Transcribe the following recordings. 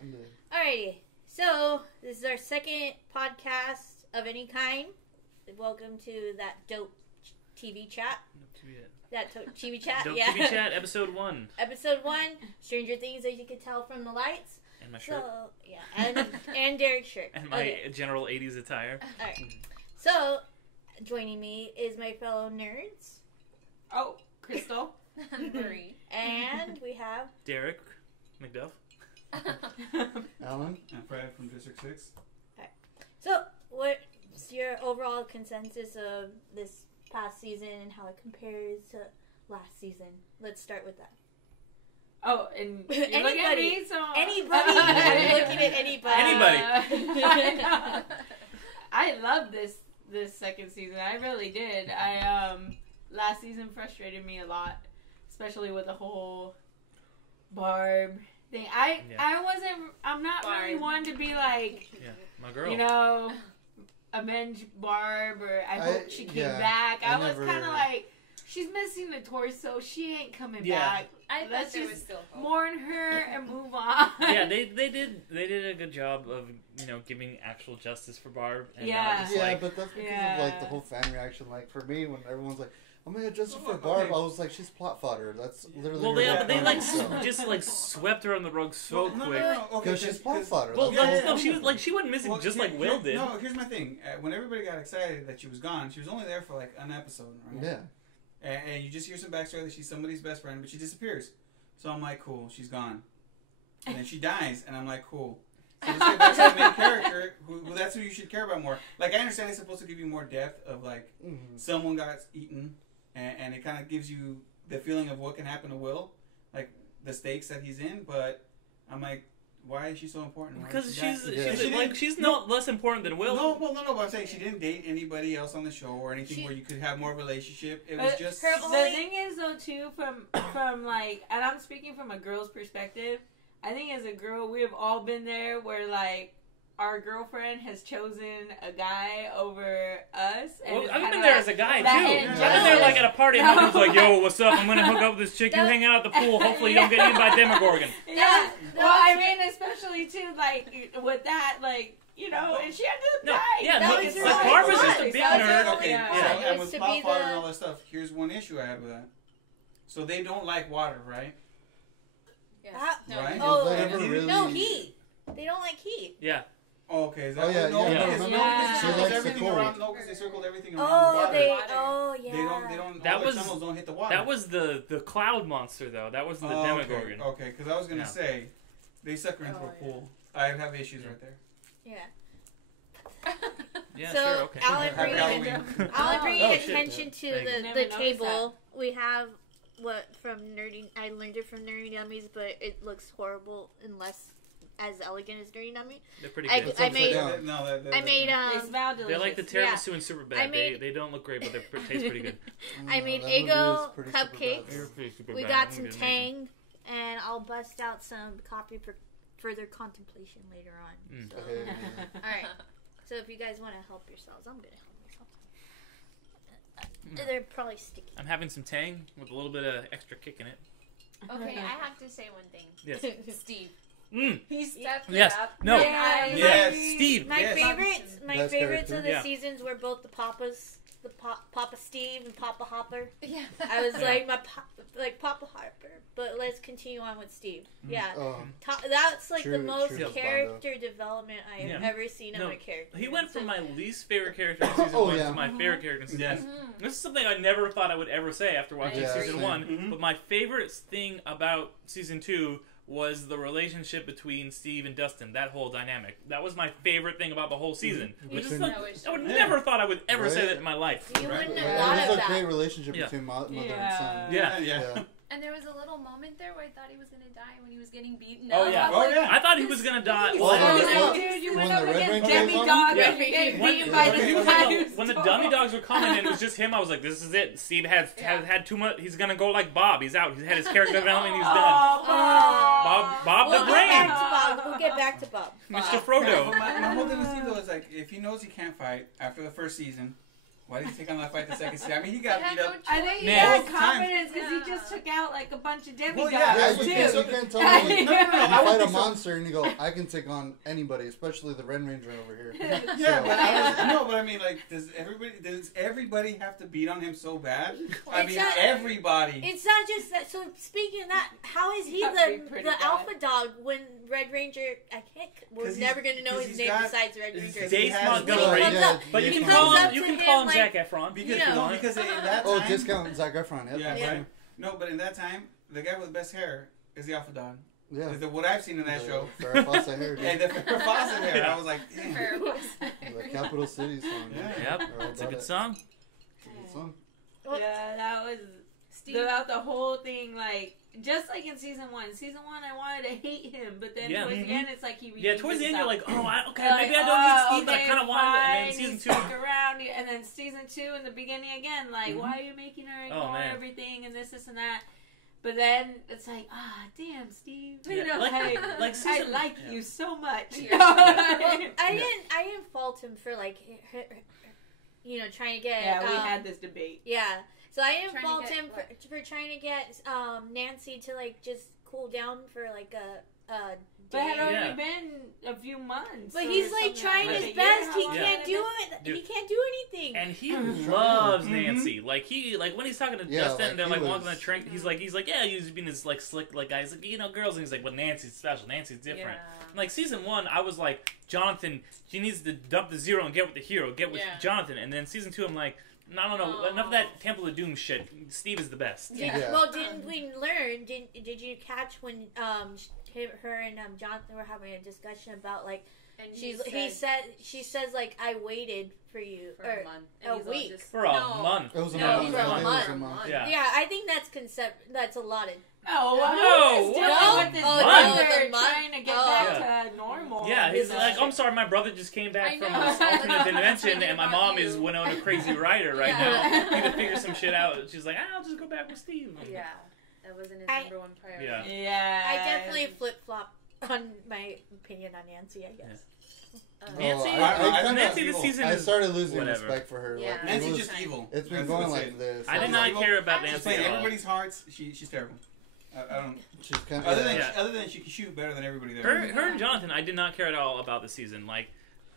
I'm good. Alrighty. So, this is our second podcast of any kind. Welcome to that dope TV chat. TV chat, Dope yeah. TV chat, episode 1. Episode 1, Stranger Things, as you can tell from the lights. And my shirt. So, yeah, and Derek's shirt. And my general 80s attire. Alright. So, joining me is my fellow nerds. Oh, Crystal. Marie. And we have... Derek McDuff. Alan? I'm Fred from District 6. Alright. So, what's your overall consensus of this past season and how it compares to last season? Let's start with that. Oh, and you're looking at me, so... Anybody. I'm looking at anybody. I love this second season. I really did. Last season frustrated me a lot, especially with the whole Barb thing. I'm not really one to be like, my girl. you know, avenge Barb or I hope she came back. I was kind of like, she's missing the torso. She ain't coming back. Let's just still hope. mourn her and move on. Yeah, they did a good job of, giving actual justice for Barb. And But that's because of like the whole fan reaction. Like for me, when everyone's like, "Oh my God, justice for Barb," I was like, "She's plot fodder." That's literally. Well, they just swept her on the rug so quick. Because she's plot fodder. Well, she wasn't missing like Will did. No, here's my thing. When everybody got excited that she was gone, she was only there for like an episode, right? Yeah. And you just hear some backstory that she's somebody's best friend, but she disappears. So I'm like, cool, she's gone. And then she dies, and I'm like, cool. So let's get back to the main character, who that's who you should care about more. Like, I understand it's supposed to give you more depth of, like, someone got eaten, and it kind of gives you the feeling of what can happen to Will, like, the stakes that he's in, but I'm like, why is she so important? Because she's not less important than Will. No, but I'm saying she didn't date anybody else on the show or anything where you could have more relationship. It was just... The thing is, though, too, from like, and I'm speaking from a girl's perspective, I think as a girl, we have all been there where, like, our girlfriend has chosen a guy over us. And I've been there as a guy, too. I've been there, like, at a party, and everyone's like, yo, what's up? I'm going to hook up with this chick. You hang out at the pool. Hopefully you don't get eaten by a Demogorgon. Yeah. Well, I mean, especially, too, like, with that, like, and she ended up dying. Yeah, like, Barb was just a big nerd. Okay, and with plot fodder and all that stuff, here's one issue I had with that. So they don't like water, right? Yes. Right? No, heat. They don't like heat. Yeah. Oh, okay. Is that because they circled everything around the water. They don't. Tunnels don't hit the water. That was the cloud monster, though. That wasn't the Demogorgon. Okay, because I was gonna say they suck her into a pool. I have issues right there. Yeah. Yeah, so, sure, okay. Alan bringing attention to the table. We have I learned it from Nerdy Dummies, but it looks horrible unless as elegant as Nerdy Dummy. They're pretty good. I made they're like the tiramisu and super bad. They don't look great, but they taste pretty good. I made Eggo cupcakes. We got some Tang, and I'll bust out some coffee for further contemplation later on. So. Alright. So if you guys want to help yourselves, I'm going to help myself. They're probably sticky. I'm having some Tang with a little bit of extra kick in it. Okay, I have to say one thing. Yes. Steve. He stepped it up. No. Yes. Steve. My favorites of the seasons were both the Papas, Papa Steve and Papa Hopper. Yeah. I was like Papa Hopper, but let's continue on with Steve. Yeah. That's like the most character development I have ever seen of a character. He went from my least favorite character in season 1 to my favorite character in season 2. This is something I never thought I would ever say after watching season 1, but my favorite thing about season 2 was the relationship between Steve and Dustin, that whole dynamic. That was my favorite thing about the whole season. I would never thought I would ever say that in my life. You wouldn't have thought of that. It was a great relationship between mother and son. Yeah. And there was a little moment there where I thought he was going to die when he was getting beaten up. I thought he was going to die. Dude, you went up against Demi Dog and beaten by the guy. When the dummy dogs were coming and it was just him, I was like, this is it. Steve has had too much. He's going to go like Bob. He's out. He's had his character development. He's done. Bob the Brain. We'll get back to Bob. Mr. Frodo. My whole thing with Steve though is like, if he knows he can't fight after the first season, Why did he take on that fight the second season? I mean, he got beat up. I think he had confidence because he just took out like a bunch of demigods. You can't tell me. No. You fight a monster and you go, I can take on anybody, especially the Red Ranger over here. But I mean, like, does everybody have to beat on him so bad? I mean, everybody. It's not just that. So speaking of that, how is he the alpha dog when Red Ranger? We're never gonna know his name besides Red Ranger. Dave Montgomery, but you can call him Zac Efron because in that time. Oh, discount Zac Efron. Yeah. No, but in that time, the guy with the best hair is the alpha dog. Yeah. What I've seen in that show. Farrah Fawcett hair. Yeah, the Farrah Fawcett hair. I was like, damn. The Capital City song. Yep. It's a good song. Yeah, that was throughout the whole thing, like, just like in season one. Season one, I wanted to hate him, but then towards the end, it's like he towards the end, you're like, oh, maybe I don't need Steve, but I kind of want him. And then season two. Stick around, and then season two in the beginning again, like, why are you making her ignore everything and this and that? But then it's like, damn, Steve. You know, I like you so much. I didn't fault him for like, trying to get. Yeah, we had this debate. Yeah, so I didn't fault him for trying to get Nancy to like just cool down for like a. But it had already been a few months. But he's like trying his best. He can't do it. He can't do anything. And he loves Nancy. Like when he's talking to Justin, and they're like walking on the train. He's like, yeah, he's being this like slick like guy. He's like, girls, and he's like, well, Nancy's special. Nancy's different. Yeah. And, like season one, I was like, Jonathan, she needs to dump the zero and get with the hero, get with Jonathan. And then seson two, I'm like, no, enough of that Temple of Doom shit. Steve is the best. Well, didn't we learn? Did you catch when her and Jonathan were having a discussion about like she says like I waited for you for a month. A week for a month. It was a month. Yeah, I think that's a lot of. No, with his brother trying to get back to normal. Yeah, he's like, I'm sorry, my brother just came back from this alternate dimension, and my mom is Winona Crazy Writer right now. Need to figure some shit out. She's like, I'll just go back with Steve. Yeah, that wasn't his number one priority. Yeah, I definitely flip-flop on my opinion on Nancy, I guess. Nancy this season I started losing respect for her. Yeah. Like, Nancy's just evil. It's been going like this. I did not care about Nancy. She's playing everybody's hearts. She's terrible. I don't. She's kind of, other than she can shoot better than everybody there. Her and Jonathan, I did not care at all about the season. Like,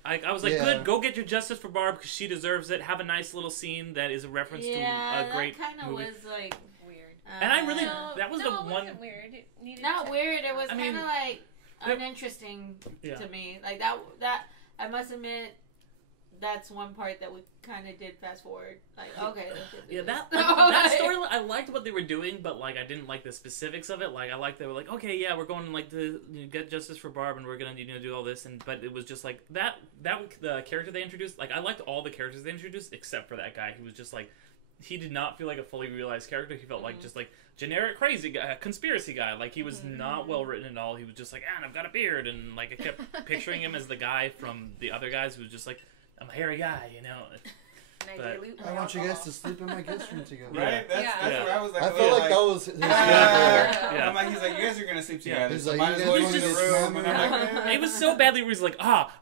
I was like, good, go get your justice for Barb because she deserves it. Have a nice little scene that is a reference to a great that kind of movie. was like weird. And I really, that was the one. Wasn't weird. It needed not weird. It was kind of like uninteresting to me. Like that. I must admit. That's one part that we kind of did fast forward. Like, okay, that story. I liked what they were doing, but like I didn't like the specifics of it. Like I liked they were like, okay, yeah, we're going like to get justice for Barb, and we're gonna do all this, but it was just like that the character they introduced. Like I liked all the characters they introduced except for that guy. He was just like, he did not feel like a fully realized character. He felt like just like generic crazy guy, conspiracy guy. Like he was not well written at all. He was just like, and I've got a beard, and like I kept picturing him as the guy from the other guys who was just like, I'm a hairy guy, But I want you guys to sleep in my guest room together. Right? That's where I was like. I felt like that was his I'm like, he's like, you guys are gonna sleep together. He's so like, might as well in the room. And I'm like, it was so badly where he's like,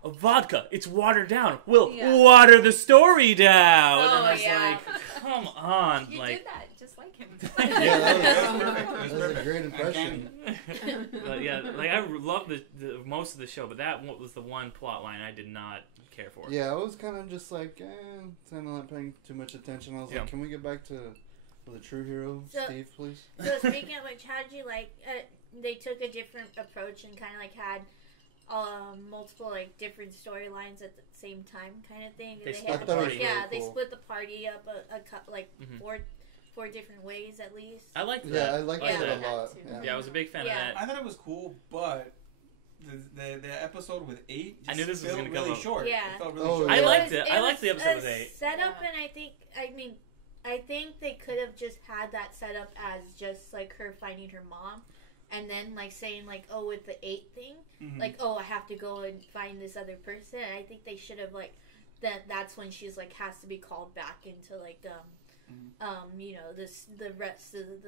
vodka, it's watered down. We'll water the story down. And I was like, come on. You did that just like him. That was a great impression. But yeah, like I loved the most of the show, but that was the one plot line I did not care for. Yeah, I was kind of just like, kind of not paying too much attention. I was like, can we get back to the true hero, Steve, please? So speaking of which, how did you like? They took a different approach and kind of like had multiple like different storylines at the same time, kind of thing. They split the party. They split the party up four different ways at least. I liked that. Yeah, I liked that a lot. Yeah, I was a big fan of that. I thought it was cool, but the episode with 8 I knew this was going to really short. Yeah. It felt really short. I liked it. I liked the episode with 8. Set up, and I think they could have just had that set up as just like her finding her mom, and then like saying like, oh, with the 8 thing, like, oh, I have to go and find this other person. And I think they should have like that's when she's like has to be called back into like the rest of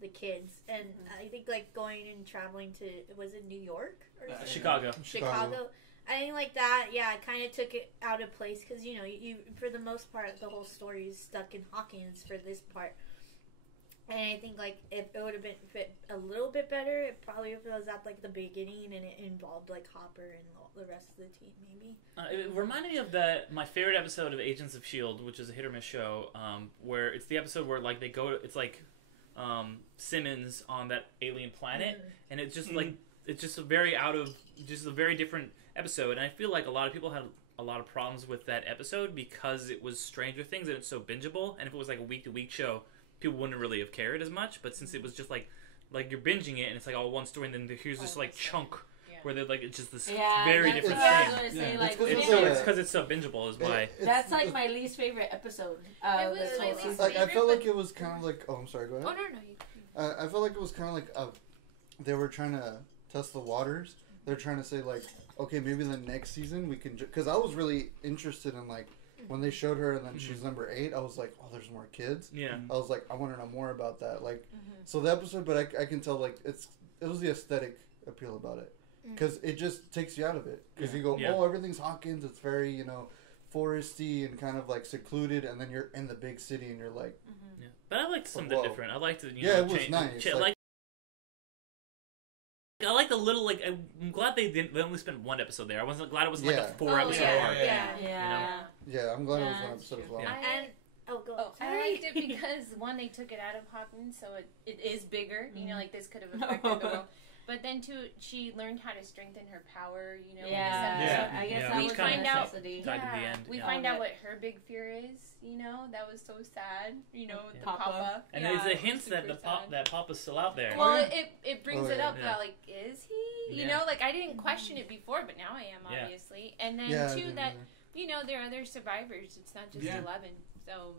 the kids, and I think like going and traveling to, was it New York or Chicago. I think like that, yeah, it kind of took it out of place because you for the most part the whole story is stuck in Hawkins for this part, and I think like if it would have been fit a little bit better, it probably if it was at like the beginning and it involved like Hopper and the rest of the team maybe. It reminded me of my favorite episode of Agents of S.H.I.E.L.D., which is a hit or miss show, where it's the episode where like they go, it's like Simmons on that alien planet, and it's just like it's just a very different episode, and I feel like a lot of people had a lot of problems with that episode because it was Stranger Things and it's so bingeable, and if it was like a week-to-week show, people wouldn't really have cared as much, but since it was just like you're binging it and it's like all one story, and then here's this like chunk where they're like it's just this very different thing. It's because it's so bingeable is why. That's like my least favorite episode of this whole season. Like, I felt like it was kind of like, I'm sorry, go ahead. Oh, no. I felt like it was kind of like they were trying to test the waters. They're trying to say like, okay, maybe the next season we can, because I was really interested in like when they showed her and then she's number 8. I was like, oh, there's more kids. Yeah. I was like, I want to know more about that. Like, so the episode, but I can tell like it was the aesthetic appeal about it, because it just takes you out of it, because you go, oh, everything's Hawkins. It's very foresty and kind of like secluded, and then you're in the big city and you're like, but I liked something different. I liked it. It was nice. I like the little, like, I'm glad they only spent one episode there. I wasn't glad it was like a 4-episode arc. Yeah, I'm glad it was one episode as well. I liked it because, one, they took it out of Hawkins, so it is bigger. Like, this could have affected the world. But then, too, she learned how to strengthen her power, I guess that we was find out, we find out what her big fear is, that was so sad, the Papa. And there's a hint that Papa's still out there. Well, it brings it up that, like, is he? You know, like, I didn't question it before, but now I am, obviously. And then, too, that, there are other survivors. It's not just 11. So,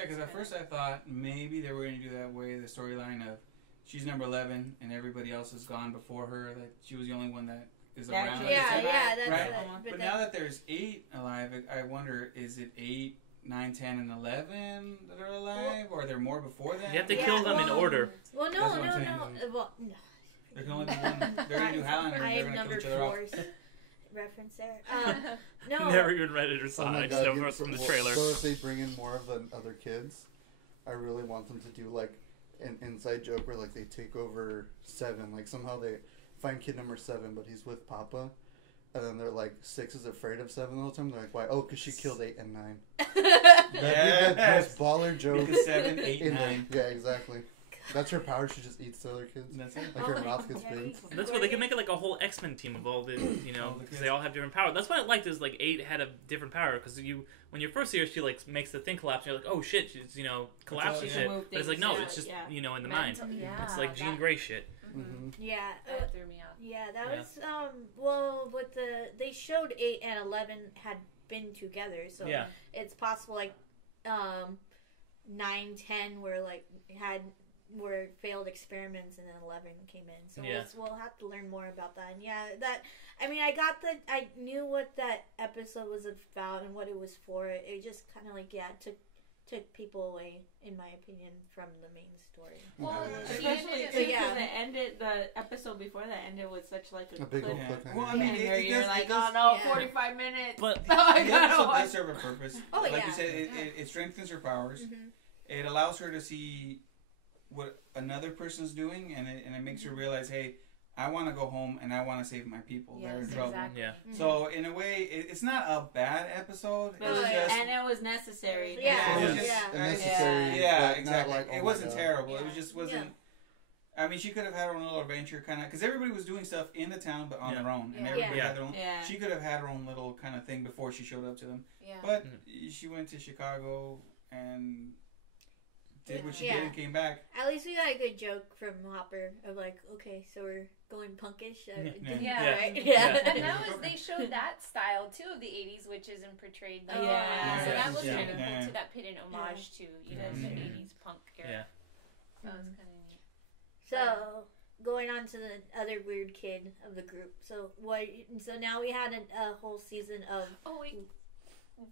because at first I thought maybe they were going to do that way, the storyline of she's number 11 and everybody else is gone before her, that she was the only one that is around. That's right. But now that there's 8 alive, I wonder, is it 8, 9, 10, and 11 that are alive, or are there more before that? You have to kill them in order. Well, no. Well, no. There can only be one. They're going to do Highlander and they're going to kill each other off. Reference there. No. Never even read it or saw it. I just know from the trailer. So if they bring in more of the other kids, I really want them to do like an inside joke where like they take over 7. Like somehow they find kid number 7, but he's with Papa. And then they're like, 6 is afraid of 7 the whole time. They're like, why? Oh, because she killed 8 and 9. That'd be the most baller joke. 7, 8, 9. Yeah, exactly. That's her power. She just eats the other kids. That's it. Like her mouth gets big. That's why they can make it like a whole X-Men team of all the, because they all have different powers. That's what I liked is like 8 had a different power, because when you first see her, she like makes the thing collapse. And you're like, oh shit, she's collapsing shit. But it's like no, it's just in the mind. It's like Jean Grey shit. Yeah, that threw me out. Yeah, that was with they showed 8 and 11 had been together, so it's possible like 9, 10 were failed experiments, and then 11 came in. So we'll have to learn more about that. And I knew what that episode was about and what it was for. It just kind of like took people away, in my opinion, from the main story. Well, especially because the episode before that ended with such like a big old cliffhanger. Well, I mean, you're like, oh no, 45 minutes. But the episode does serve a purpose. Oh, like you said, it strengthens her powers. It allows her to see what another person's doing, and it makes her realize, hey, I want to go home and I want to save my people. They're in trouble. Exactly. Yeah. So in a way, it's not a bad episode. It was and it was necessary. Necessary. Yeah, exactly. Like, it wasn't terrible. It just wasn't. I mean, she could have had her own little adventure, kind of, because everybody was doing stuff in the town, but on their own, and everybody had their own. Yeah. She could have had her own little kind of thing before she showed up to them. Yeah. But she went to Chicago and did what she did and came back. At least we got a good joke from Hopper of like, okay, so we're going punkish. Right? And that was, they showed that style too of the 80s, which isn't portrayed like that. So that was kind of cool to that paid an homage to, the 80s punk era. That was kind of neat. So going on to the other weird kid of the group. So now we had a whole season of. Oh wait.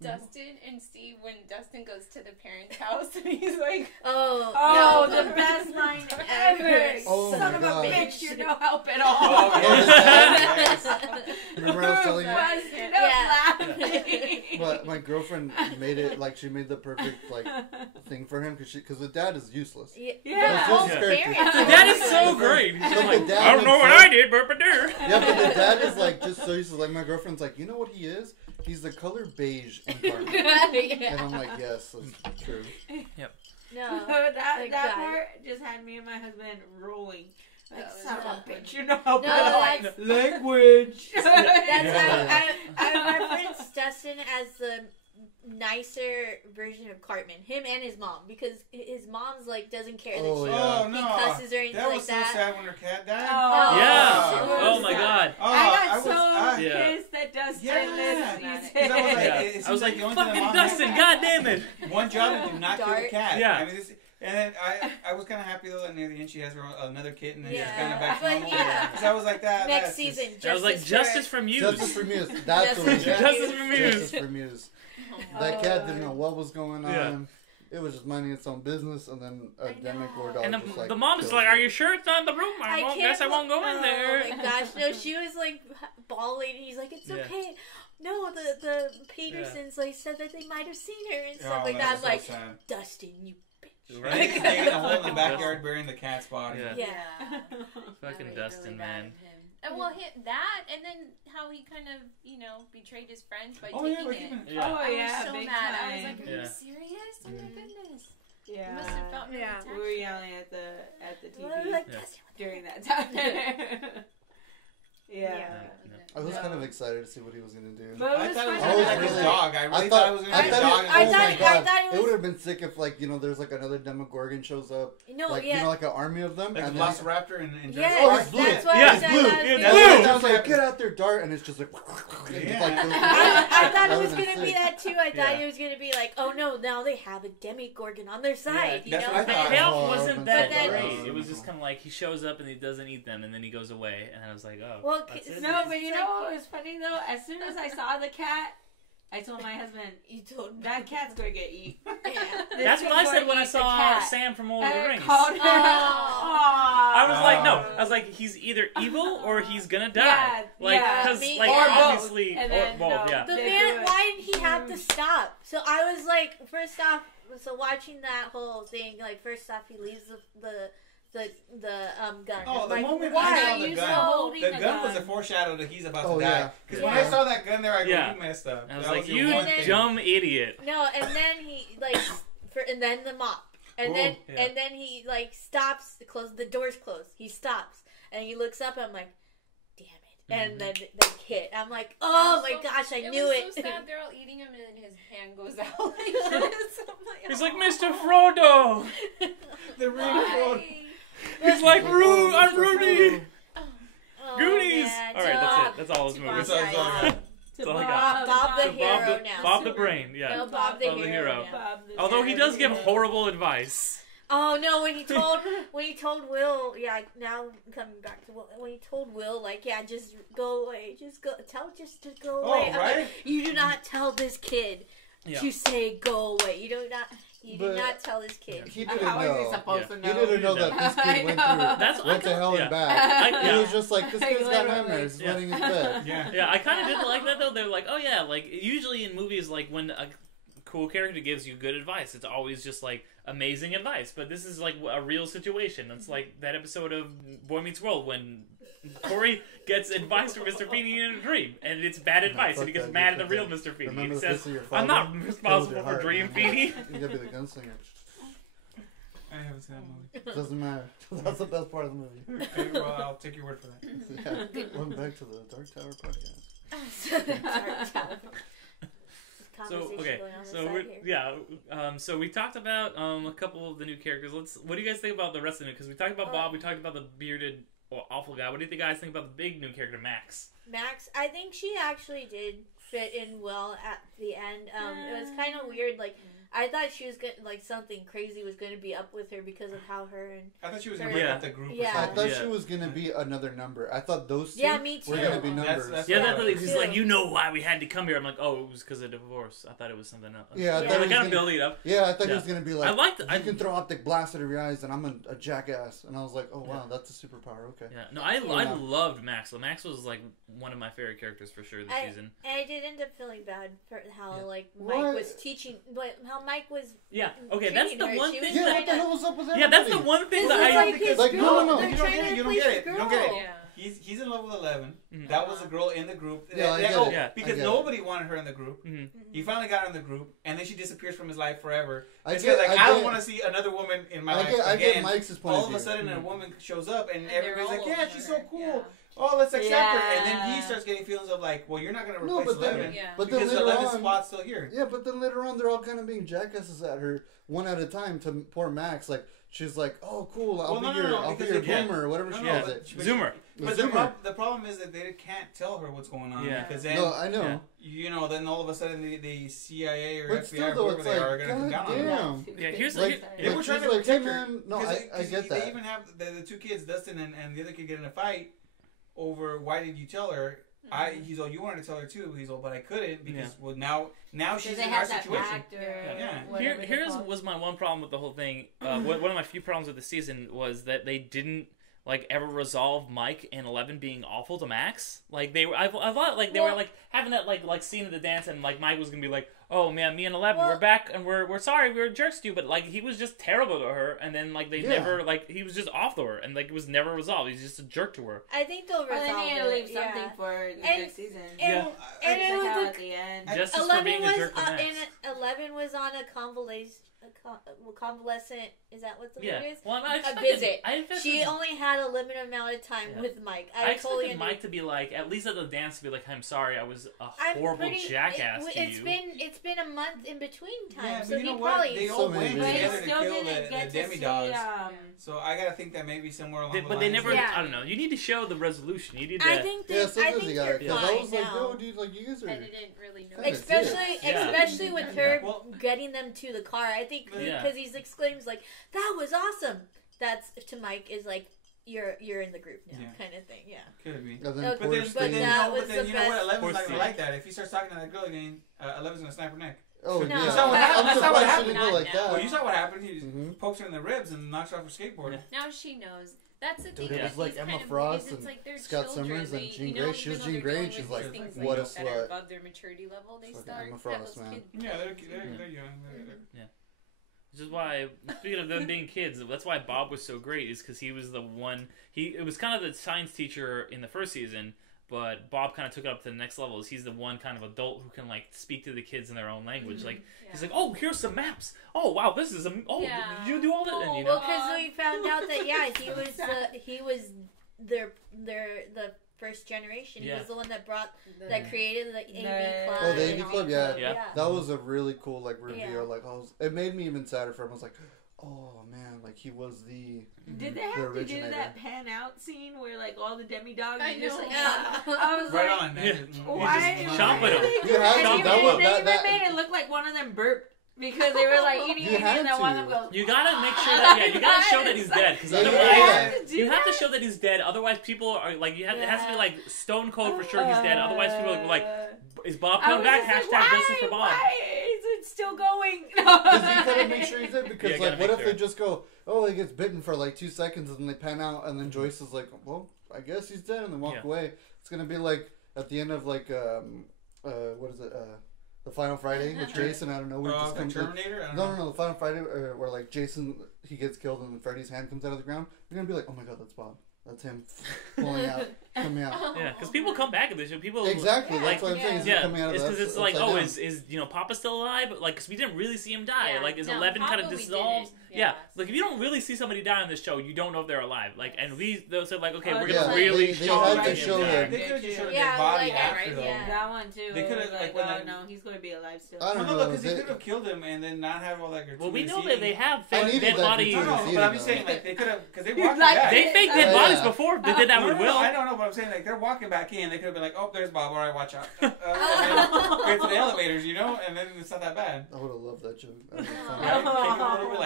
Dustin and Steve, when Dustin goes to the parents' house and he's like, the best line ever. Oh Son of God. a bitch, you're no help at all. Oh, yes. Remember I was telling you? Laughing. But my girlfriend made it, like, she made the perfect, like, thing for him, because the dad is useless. Yeah. The dad is so great. He's But like, the dad I don't know what I did, but yeah, but the dad is, like, just so useless. Like, my girlfriend's like, you know what he is? He's the color beige incarnate. And I'm like, yes, that's true. Yep. No. that part just had me and my husband rolling. Like, son of a bitch, you know how language. That's I reference Dustin as the nicer version of Cartman. Him and his mom, because his mom's like doesn't care that he cusses or anything that was like that. so sad when her cat died. Oh my god. I got so pissed that Dustin I was like, fucking Dustin, god damn it. One job to do not kill the cat. Yeah. I mean, and then I was kind of happy though that near the end she has another kitten and she's kind of back to normal. Because I was like that. Next season, I was like, Justice for Muse. Justice for Muse. That's what it was. Justice for Muse. Justice for Muse. That cat didn't know what was going on. Yeah. It was just minding its own business, and then a Demogorgon dog. And just, like, the mom's like, "Are you sure it's not in the room? I guess I won't go in there." Oh my gosh, no! She was like bawling, and he's like, "It's okay." No, the Petersons like said that they might have seen her and stuff like that. I was like, sad. Dustin, you bitch. Right? He's digging a hole in the backyard, burying the cat's body. Yeah. Fucking Dustin, man. Well, that, and then how he kind of, betrayed his friends by taking it. Yeah. Oh, yeah, I was so big mad. time. I was like, are you serious? Oh my goodness. Yeah. You must have felt really attached. We were yelling at the TV Like, during that time. I was kind of excited to see what he was going to do. But I thought it was going to be like his dog. I really thought it was going to be his dog. I thought it would have been sick if, like, there's like another Demogorgon shows up. Like an army of them. Like and Velociraptor and yes, it's blue. That's what I said. I was like, get out there, Dart, and it's just like. I thought it was going to be that too. I thought it was going to be like, oh no, now they have a Demogorgon on their side. That's what I thought. The payoff wasn't that great. It was just kind of like he shows up and he doesn't eat them, and then he goes away, and I was like, oh. Well, no, but what was funny though? As soon as I saw the cat, I told my husband, that cat's gonna get eaten. That's what I said when I saw Sam from Lord of the Rings. I was like, no. I was like, he's either evil or he's gonna die. Obviously, or both. The man, why did he have to stop? So I was like, first off, watching that whole thing, like, first off, he leaves the gun. Oh, the like, moment why I saw the gun was a foreshadow that he's about to die. Because when I saw that gun there, I go, you messed up. I was like, you dumb idiot. No, and then he and then the mop, and then he stops. The door's closed. He stops and he looks up. And I'm like, damn it! And then they hit. I'm like, oh my gosh, I knew it. It was so sad. They're all eating him, and then his hand goes out like this. He's like, Mr. Frodo. The ring Frodo. He's like, I'm Rudy. Goonies. Man, all right, that's it. That's all his movies. That's all I got. Bob the hero now. Bob the brain. Yeah. No, Bob the hero. Although he does give horrible advice. Oh no! When he told Will, now I'm coming back to Will. When he told Will, just go away, just go go away. Oh, right? Like, you do not tell this kid to say go away. You do not tell this kid. He didn't How know. is he supposed to know? He didn't know that this kid went to hell and back. He was just like, this kid's got nightmares. He's wetting his bed. Yeah, I kind of didn't like that though. They're like, oh yeah, like usually in movies, like when a cool character gives you good advice, it's always just like amazing advice. But this is like a real situation. It's like that episode of Boy Meets World when Corey gets advice from Mr. Feeney in a dream, and it's bad advice, and he gets mad at the real Mr. Feeney. He says, "I'm not responsible for Dream Feeney." You gotta be the gunslinger. I haven't seen that movie. Doesn't matter. That's the best part of the movie. Okay, well, I'll take your word for that. Going back to the Dark Tower podcast. So we talked about a couple of the new characters. What do you guys think about the rest of it? Because we talked about Bob, we talked about the bearded awful guy. What do you guys think about the big new character, Max? I think she actually did fit in well at the end. It was kind of weird, like I thought she was like something crazy was going to be up with her because of how her and I thought she was going to break up the group. Yeah. I thought she was going to be another number. I thought those two me too. were going to be numbers. He's like, you know why we had to come here. I'm like, oh, it was because of divorce. I thought it was something else. Yeah, they kind of build it up. Yeah, I thought it was going to be like, I can throw optic blast out of your eyes and I'm a jackass. And I was like, oh wow, that's a superpower. Okay. Yeah, no, I loved Max. So Max was like one of my favorite characters for sure this season. And I did end up feeling bad for how like Mike was teaching, but how Mike was. Yeah. Okay, that's the one thing. Yeah, what the hell was up with that? Yeah, that's the one thing that no, you don't get it. You don't get it. You don't get it. He's in love with 11. Mm-hmm. That was a girl in the group. Because nobody wanted her in the group. Mm-hmm. He finally got her in the group, and then she disappears from his life forever. I don't want to see another woman in my life again. I get Mike's point. All of a sudden, a woman shows up, and everybody's like, "Yeah, she's so cool." Yeah. Oh, let's accept her. And then he starts getting feelings of like, well, you're not going to replace 11 because 11's spot's still here. Yeah, but then later on, they're all kind of being jackasses at her one at a time to poor Max. Like, she's like, oh, cool, I'll be your boomer or whatever she calls it. Zoomer. But the problem is that they can't tell her what's going on. Yeah. Because then, I know. You know, then all of a sudden the CIA or FBI or whoever they are going to come down on them. Yeah, here's they were trying to protect her. No, I get that. They even have the two kids, Dustin and the other kid, get in a fight over why did you tell her? He's all, you wanted to tell her too. He's all, but I couldn't because now she's in our situation. Here's was my one problem with the whole thing. One of my few problems with the season was that they didn't like ever resolve Mike and 11 being awful to Max. Like they were, I thought like they were like having that like scene at the dance, and like Mike was gonna be like, oh man, me and 11, we're back and we're sorry, we were jerks to you, but like he was just terrible to her, and then like they never like he was just off to her, and like it was never resolved. He's just a jerk to her. I think they'll resolve they need to leave something for the next season. And it was at the end. Justice for being a jerk to Max. 11 was on a convalescent. Is that what the word is? Well, a visit. She only had a limited amount of time with Mike. I expected Mike to be like, at least at the dance, to be like, I'm sorry, I was a horrible jackass to you. It's been a month in between time, yeah, so you know he probably. They all went together to kill the demi-dogs. So I gotta think that maybe somewhere along the lines. But they never. I don't know. You need to show the resolution. You need to. I think you're fine I was like, no, dude, like you guys are. I didn't really know. Especially with her getting them to the car. I think because he exclaims like, "That was awesome." That's to Mike is like, you're in the group now, kind of thing. Yeah, could be. But then you know what? 11's not gonna like that. If he starts talking to that girl again, 11's gonna snap her neck. Oh, no. You saw what happened. That's not what happened. Like that. Well, you saw what happened. He pokes her in the ribs and knocks her off her skateboard. Yeah. Now she knows. That's the thing. Dude, it was like Emma Frost and Scott Summers and Jean Grey. She was Jean Grey, and she's like, what a slut. Above their maturity level, they start. Emma Frost, man. Yeah, they're young. Yeah. Which is why, speaking of them being kids, that's why Bob was so great, is because he was the one. It was kind of the science teacher in the first season. But Bob kind of took it up to the next level. He's the one kind of adult who can like speak to the kids in their own language. Like he's like, oh, here's some maps. Oh wow, this is did you do all that? And, well, because we found out that he was the first generation. He was the one that created the AV Club. Oh, the AV Club, yeah. That was a really cool like reveal. Like it made me even sadder for him. I was like, oh man, like he was the. Did they have to do that pan out scene where like all the demi-dogs I just like I was right like, on, man. Why? Chomping them. They even made it look like one of them burped because they were like eating and then one of them goes. You gotta make sure that you gotta show that he's dead, because otherwise you have to show that he's dead. Otherwise, people are like it has to be like stone cold for sure he's dead. Otherwise, people are like, is Bob coming back? Hashtag justice for Bob. Why is it still going? Because you gotta make sure he's dead. Because like, what if they just go, oh, he gets bitten for like 2 seconds and they pan out, and then Joyce is like, well, I guess he's dead, and then walk away. It's gonna be like at the end of like what is it? The Final Friday with Jason. I don't know. Terminator. No. The Final Friday where like Jason he gets killed and Freddy's hand comes out of the ground. You're gonna be like, oh my god, that's Bob. That's him coming out. Yeah, because people come back at this show. People exactly. That's what I'm saying. He's coming out of it's because it's like, oh, is Papa still alive? But like, because we didn't really see him die. Like, is 11 kind of dissolves? Yeah, like if you don't really see somebody die on this show, you don't know if they're alive. Like, and those are like, okay, we're gonna really show. They had to show them. They could have just showed their body after though. That one too. They could have like, no, he's going to be alive still. I don't know because they could have killed him and then not have all that gratuitous. Well, we know that they have fake dead bodies. No, but I'm just saying like they could have because they walked back. They faked dead bodies before. They did that with Will. I don't know, but I'm saying like they're walking back in. They could have been like, oh, there's Bob. All right, watch out. Get to the elevators, you know, and then it's not that bad. I would have loved that joke. Like,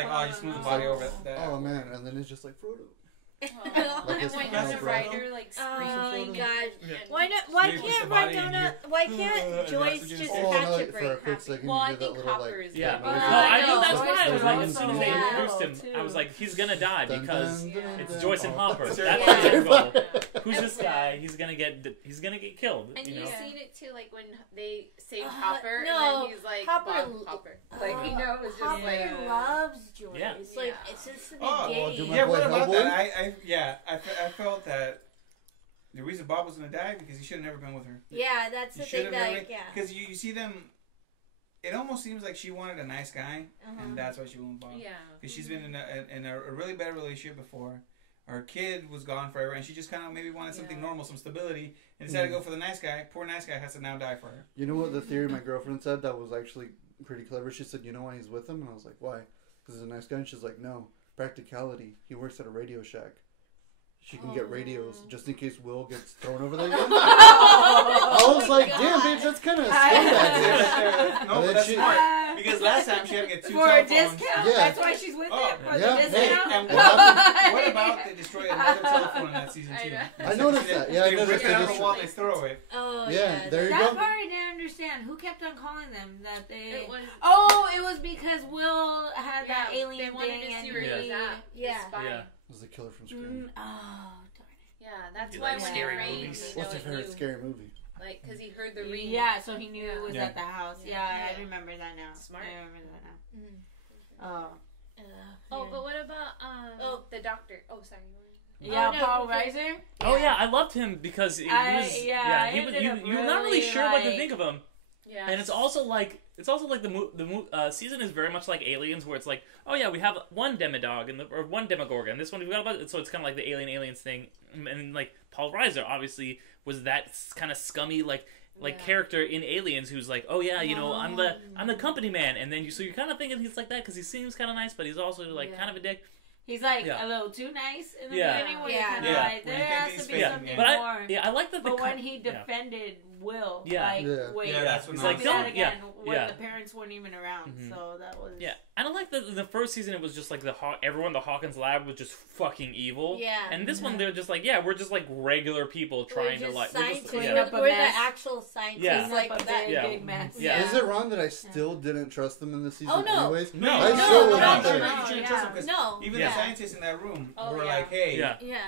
oh, you smooth the body over. Oh man, and then it's just like Frodo. Like and when the writer like screams. Oh my god! Why can't Joyce just catch a break? Well, I think Hopper's. Yeah. No, I knew that's why. I was like, as soon as they introduced him, I was like, he's gonna die because it's Joyce and Hopper. That's the goal. Who's this guy? He's gonna get killed. And you've seen it too, like when they saved Hopper, and then he's like Hopper. Like he knows just Hopper like loves Joyce. Like since the beginning. Yeah, what about that? I felt that the reason Bob was going to die because he should have never been with her. Yeah, that's the thing that, because you see them, it almost seems like she wanted a nice guy, and that's why she went with Bob. Yeah. Because she's been in a really bad relationship before. Her kid was gone forever, and she just kind of maybe wanted something normal, some stability, and decided to go for the nice guy. Poor nice guy has to now die for her. You know what the theory my girlfriend said that was actually pretty clever? She said, you know why he's with him? And I was like, why? Because he's a nice guy. And she's like, no, practicality. He works at a Radio Shack. She can get radios just in case Will gets thrown over there again. I was like, damn, bitch, that's kind of scumbag. No, but that's smart. Because last time she had to get 2 for telephones. a discount? Yeah. That's why she's with him? For the discount? Hey, and what about they destroy another telephone in that season 2? I noticed that. Yeah, I noticed that. They wall, they throw it. Oh, yeah. There you go. That part I didn't understand. Who kept on calling them? That they... It was because Will had that alien thing. Wanted to see where he was at. Yeah. It was the killer from Scream. Oh, darn it. Yeah, that's why when it rained, what's your favorite scary movie? Like, because he heard the ring. Yeah, so he knew it was at the house. Yeah, I remember that now. Smart. I remember that now. Oh, but what about the doctor? Oh, sorry. Yeah, Paul Reiser. Oh yeah, I loved him because he was. You're not really sure what to think of him. Yeah. And it's also like the season is very much like Aliens, where it's like, oh yeah, we have one Demodog or one Demogorgon. This one we got about it, so it's kind of like the Aliens thing. And like Paul Reiser obviously was that kind of scummy character in Aliens who's like, oh yeah, you know, I'm the company man, and then you're kind of thinking he's like that because he seems kind of nice, but he's also like kind of a dick. He's like a little too nice in the beginning. Where you're kind of like, there has to be something more. I like that. But when he defended Will, wait, that's when he's like, don't again. When the parents weren't even around, so that was And I like that the first season it was just like the Hawkins lab was just fucking evil. Yeah. And this one they're just like, we're just like regular people trying to like we're the actual scientists like that big mess. Yeah. Is it wrong that I still didn't trust them in the season? Oh no. Anyways? No. I still wasn't. No. Even the scientists in that room were like, hey,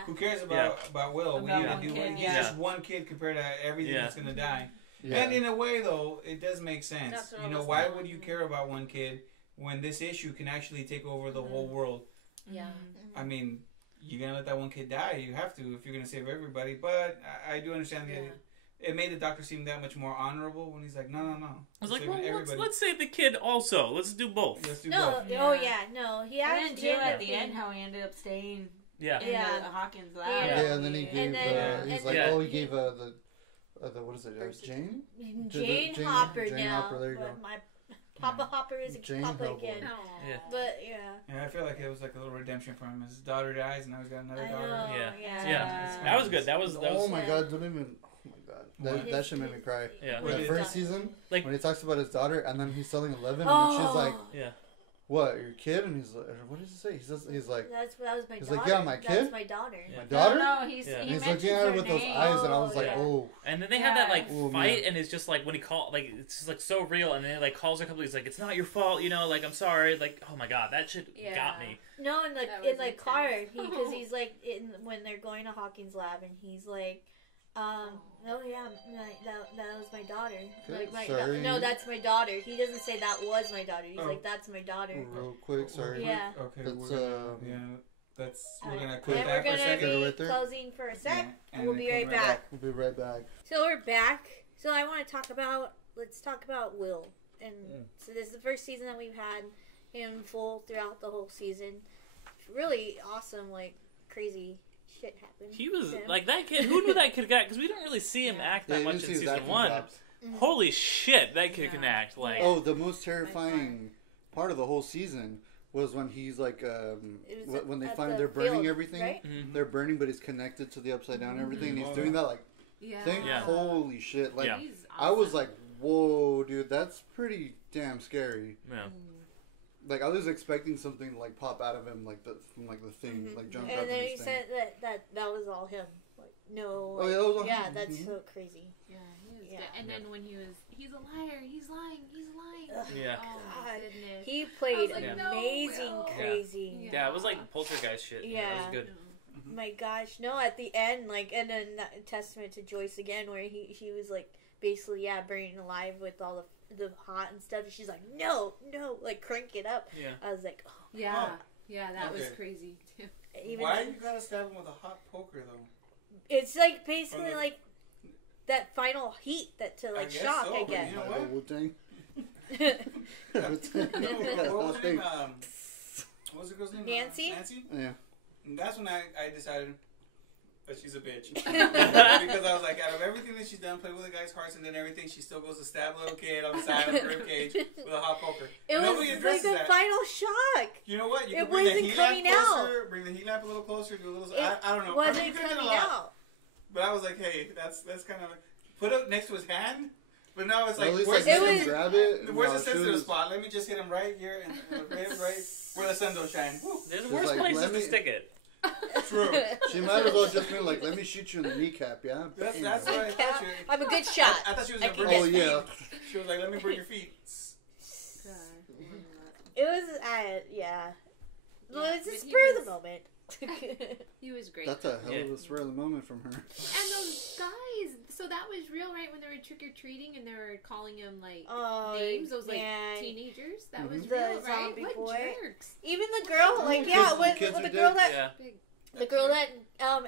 who cares about Will? We need to do it. He's just one kid compared to everything that's gonna die. Yeah. And in a way, though, it does make sense. You know, why would you care about one kid when this issue can actually take over the whole world? Yeah. I mean, you're going to let that one kid die. You have to if you're going to save everybody. But I do understand it made the doctor seem that much more honorable when he's like, no. I was like, well, let's save the kid also. Let's do both. Let's do both. Oh, yeah. No, he didn't do at the end how he ended up staying in the Hawkins lab. Yeah, and then he gave, he gave what is it? Jane? Jane Hopper Jane now. Hopper, there you go. My Papa Hopper is a Papa again. Yeah. But I feel like it was like a little redemption for him. His daughter dies, and now he's got another daughter. Yeah. That was good. That was. Oh my god! Don't even. Oh my god! That should make me cry. Yeah. That first season, when he talks about his daughter, and then he's telling 11, and she's like, what, your kid? And he's like, what does he say? He's like, that was my daughter. He's like, yeah, my kid? That's my daughter. My daughter? No, he's looking at her with those eyes, and I was like, oh. And then they have that, fight, and it's just, like, when he it's just, like, so real, and then he, like, calls her a couple, he's like, it's not your fault, you know, like, I'm sorry, like, oh my god, that shit got me. No, in the car, because he's, like, when they're going to Hawkins' lab, and he's like, that was my daughter. No, that's my daughter. He doesn't say that was my daughter. He's like, that's my daughter. Real quick, sorry. Yeah. Okay, we're gonna quit that for a second. We're gonna be closing for a sec, and we'll be right back. We'll be right back. So we're back. So I want to let's talk about Will. And so this is the first season that we've had. him full throughout the whole season. Really awesome, like crazy shit happened. He was like that kid. Who knew that kid got? Because we don't really see him act that much in season 1. Holy shit, that kid can act. Like the most terrifying part of the whole season was when he's like when they find they're burning everything. Right? Mm-hmm. They're burning, but he's connected to the upside down everything. And he's doing that like holy shit. Like awesome. I was like, whoa, dude, that's pretty damn scary. Yeah. Like I was expecting something to like pop out of him, like the thing, like jump. And then he said that was all him. Like no. Like, that was all him. That's so crazy. Yeah, he was dead. And then when he's a liar, he's lying. Yeah. Oh God, he played amazing, crazy. Yeah, it was like poltergeist shit. Yeah, it was good. My gosh, no! At the end, like, and then testament to Joyce again, where he was like basically burning alive with all the hot and stuff. And she's like, no, like crank it up. Yeah, I was like, oh. Yeah, that was crazy too. Why you gotta stab him with a hot poker though? It's like basically like that final heat that to like shock. I guess. You know what? What was the girl's name? Nancy. Yeah. And that's when I decided that she's a bitch. Because I was like, out of everything that she's done, played with the guy's hearts and then everything, she still goes to stab a little kid on the side of the ribcage with a hot poker. Nobody addresses like a final shock. You know what? You can bring the heat lamp closer, bring the heat lamp a little closer, do a little. I don't know. Wasn't coming out. But I was like, hey, that's kind of put it next to his hand. But now it's like, where's the sensitive spot? Let me just hit him right here and right where the sun don't shine. There's worse places to stick it. True. She might as well just been like, let me shoot you in the kneecap, yeah? That's what I thought. I'm a good shot. I thought she was going to burn your feet. She was like, let me burn your feet. It was, well, it's a spur of the moment. He was great. That's a hell of a spur of the moment from her. And those guys, so that was real, right? When they were trick-or-treating and they were calling him, like, names, those, like, teenagers? That was real, right? What jerks. Even the girl, like, the girl that... The girl that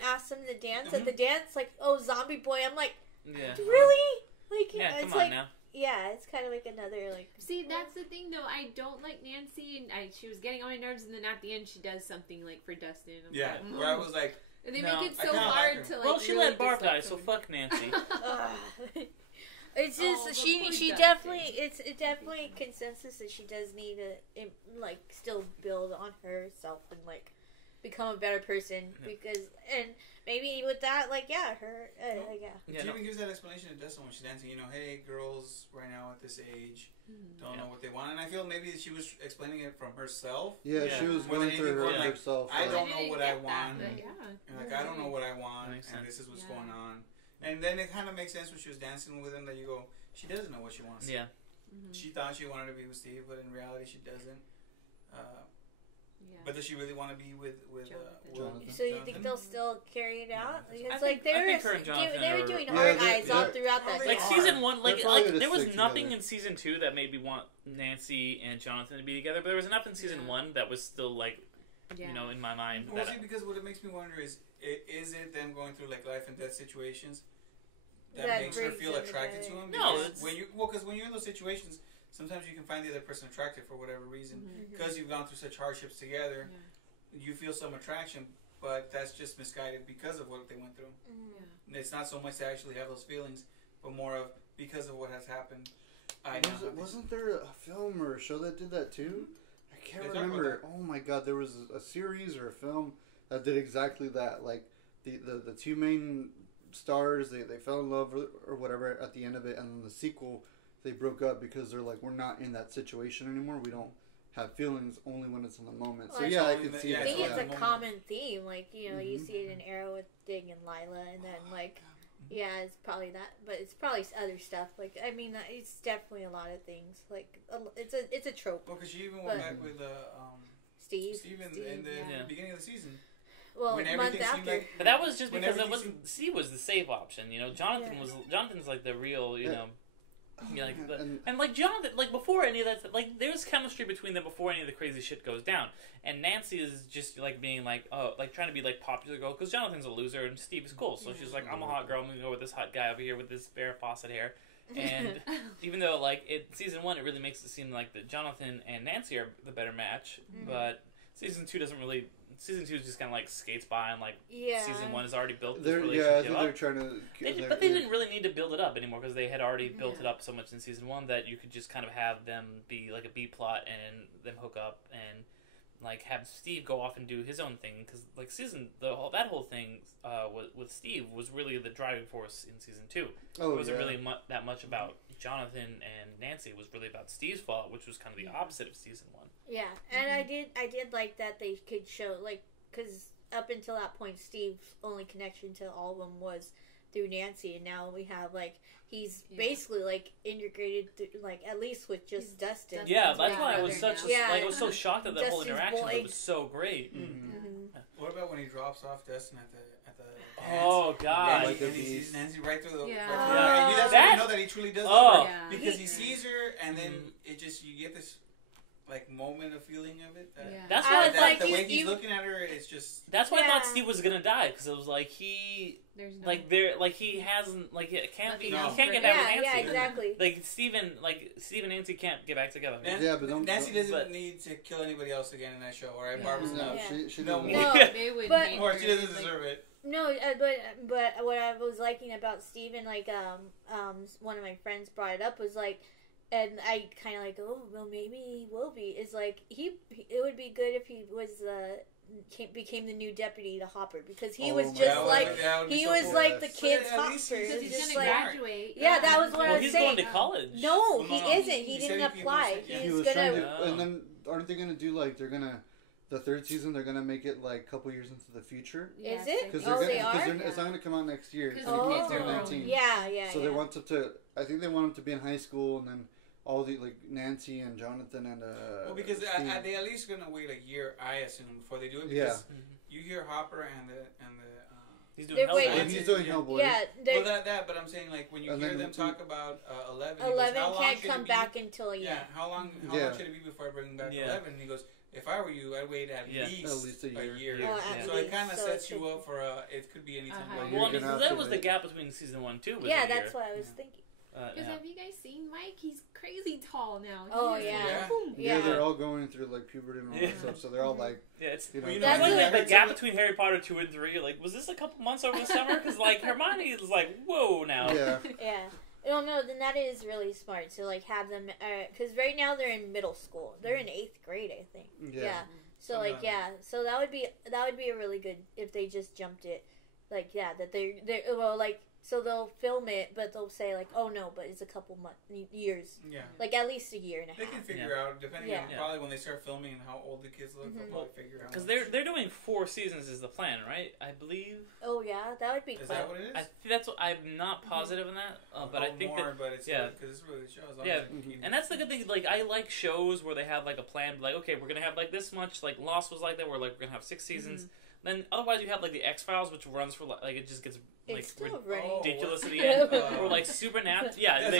asked him to dance at the dance, like, zombie boy. I'm like, really? Like, come on now. Yeah, it's kind of like another, like... See, that's the thing, though. I don't like Nancy, and she was getting on my nerves, and then at the end, she does something, like, for Dustin. Where I was like... And they make it so hard to, like... Well, she let Barb die, so fuck Nancy. It's just, she definitely... It's definitely consensus that she does need to, like, still build on herself and, like, become a better person, because... And... Maybe with that, like, her, She even gives that explanation to Dustin when she's dancing, you know, hey, girls right now at this age don't know what they want. And I feel maybe she was explaining it from herself. Yeah, she was going through herself. I don't know what I want. Like, I don't know what I want, and this is what's going on. And then it kind of makes sense when she was dancing with him that you go, she doesn't know what she wants. Yeah. She thought she wanted to be with Steve, but in reality she doesn't. But does she really want to be with Jonathan? So you think they'll still carry it out? Because they were doing hard eyes all throughout that. Like season 1, like there was nothing in season 2 that made me want Nancy and Jonathan to be together, but there was enough in season 1 that was still like, you know, in my mind. Well, see, because what it makes me wonder is it them going through like life and death situations that makes her feel attracted to him? No, because when you're in those situations. Sometimes you can find the other person attractive for whatever reason. Because you've gone through such hardships together, you feel some attraction, but that's just misguided because of what they went through. It's not so much to actually have those feelings, but more of because of what has happened. Wasn't there a film or a show that did that too? I can't remember. Oh my god, there was a series or a film that did exactly that. Like the two main stars, they fell in love or whatever at the end of it, and then the sequel... They broke up because they're like, we're not in that situation anymore. We don't have feelings only when it's in the moment. So I can see. I think it's a common theme. Like, you know, you see it in Arrow with Dig and Lila, and then like, it's probably that, but it's probably other stuff. Like, I mean, it's definitely a lot of things. Like, it's a trope. Well, because she even went back with Steve in the beginning of the season. Well, when month after. But that was just because it wasn't. Steve was the safe option. You know, Jonathan's like the real. You know. Yeah, like Jonathan, like before any of that, like there's chemistry between them before any of the crazy shit goes down. And Nancy is just like being like, like trying to be like popular girl because Jonathan's a loser and Steve is cool. So she's like, I'm a hot girl. I'm gonna go with this hot guy over here with this Farrah Fawcett hair. And even though, like, season 1, it really makes it seem like that Jonathan and Nancy are the better match, but season 2 doesn't really... Season 2 just kind of, like, skates by and, like, season 1 has already built this relationship up. Yeah, they're trying to... But they didn't really need to build it up anymore because they had already built it up so much in season 1 that you could just kind of have them be, like, a B-plot and them hook up and, like, have Steve go off and do his own thing. Because, like, that whole thing with Steve was really the driving force in season 2. It wasn't really that much about Jonathan and Nancy. It was really about Steve's fault, which was kind of the opposite of season 1. Yeah, and I did like that they could show, like, because up until that point, Steve's only connection to all of them was through Nancy, and now we have, like, he's basically, like, integrated, like, at least with just Dustin. Yeah, that's why I was I was so shocked at that whole interaction. It was so great. What about when he drops off Dustin at the oh God! And he sees Nancy right through the. Yeah. That's how you know that he truly does love her because he sees her, and then it just you get this like moment of feeling of it. That's why the way he's looking at her, it's just. That's why I thought Steve was gonna die because it was like he. He hasn't it can't be. He can't get back with Nancy. Yeah, exactly. Like Steve and Nancy can't get back together. Nancy doesn't need to kill anybody else again in that show. All right, Barbara's enough. She no more. more. They would. Or she doesn't deserve it. No, but what I was liking about Steven, like one of my friends brought it up was like, and I kind of like, oh well, maybe he will be. Is like it would be good if he was became the new deputy to Hopper because he was just like he was like the kid's Hopper. He's gonna graduate. Yeah, that was what I was saying. He's going to college. No, he isn't. He didn't apply. He was trying to, and then aren't they gonna do like they're gonna. The third season, they're gonna make it like a couple years into the future. Is it? Because they are. It's not gonna come out next year. It's gonna come out 2019. Yeah. So they want to. I think they want them to be in high school, and then all the like Nancy and Jonathan and. Well, because they at least gonna wait a year, I assume, before they do it. Because you hear Hopper and the. He's doing Hellboy. He's doing Hellboy. Yeah. Well, but I'm saying like when you hear them talk about 11. 11 can't come back until a year. Yeah. How long should it be before I bring back 11? And he goes. If I were you, I'd wait at least a year. So it kind of sets you up for it could be anything. Well, that was the gap between season 1 and 2. Yeah, that's what I was thinking. Because have you guys seen Mike? He's crazy tall now. Yeah, they're all going through like puberty and all that stuff, so they're all like, it's like the gap between Harry Potter 2 and 3. Like, was this a couple months over the summer? Because like Hermione is like, whoa now. Yeah. Oh no, then that is really smart to like have them because right now they're in middle school. They're in 8th grade, I think. Yeah. So like so that would be a really good if they just jumped it, like that they well like. So they'll film it, but they'll say like, "Oh no, but it's a couple years." Yeah. Like at least a year and a half. They can figure out depending on probably when they start filming and how old the kids look. They'll probably figure out. Because they're doing 4 seasons is the plan, right? I believe. Oh yeah, that would be. Is that what it is? I think that's what I'm not positive in that, but I think more, but it's because it's really shows. And that's the good thing. Like I like shows where they have like a plan. Like okay, we're gonna have like this much. Like Lost was like that. We're gonna have 6 seasons. Then otherwise you have like the X-Files, which runs for like it just gets like ridiculous at the end, or like Supernatural. Yeah,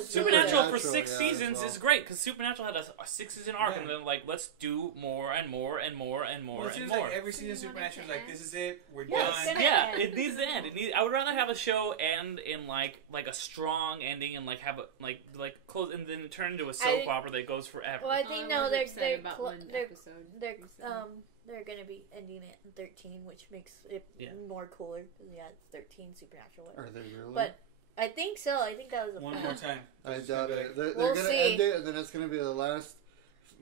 Supernatural for 6 seasons is great because Supernatural had a 6-season arc, and then like let's do more and more and more and more and more. Like every season Supernatural is like this is it, we're done. Yeah, it needs to end. I would rather have a show end in like a strong ending and like have a like close and then turn into a soap opera that goes forever. Well, I think they're going to be ending it in 13, which makes it more cooler. It's 13 Supernatural. Are they really? But I think so. I think that was one more time. I doubt it. They're going to end it, and then it's going to be the last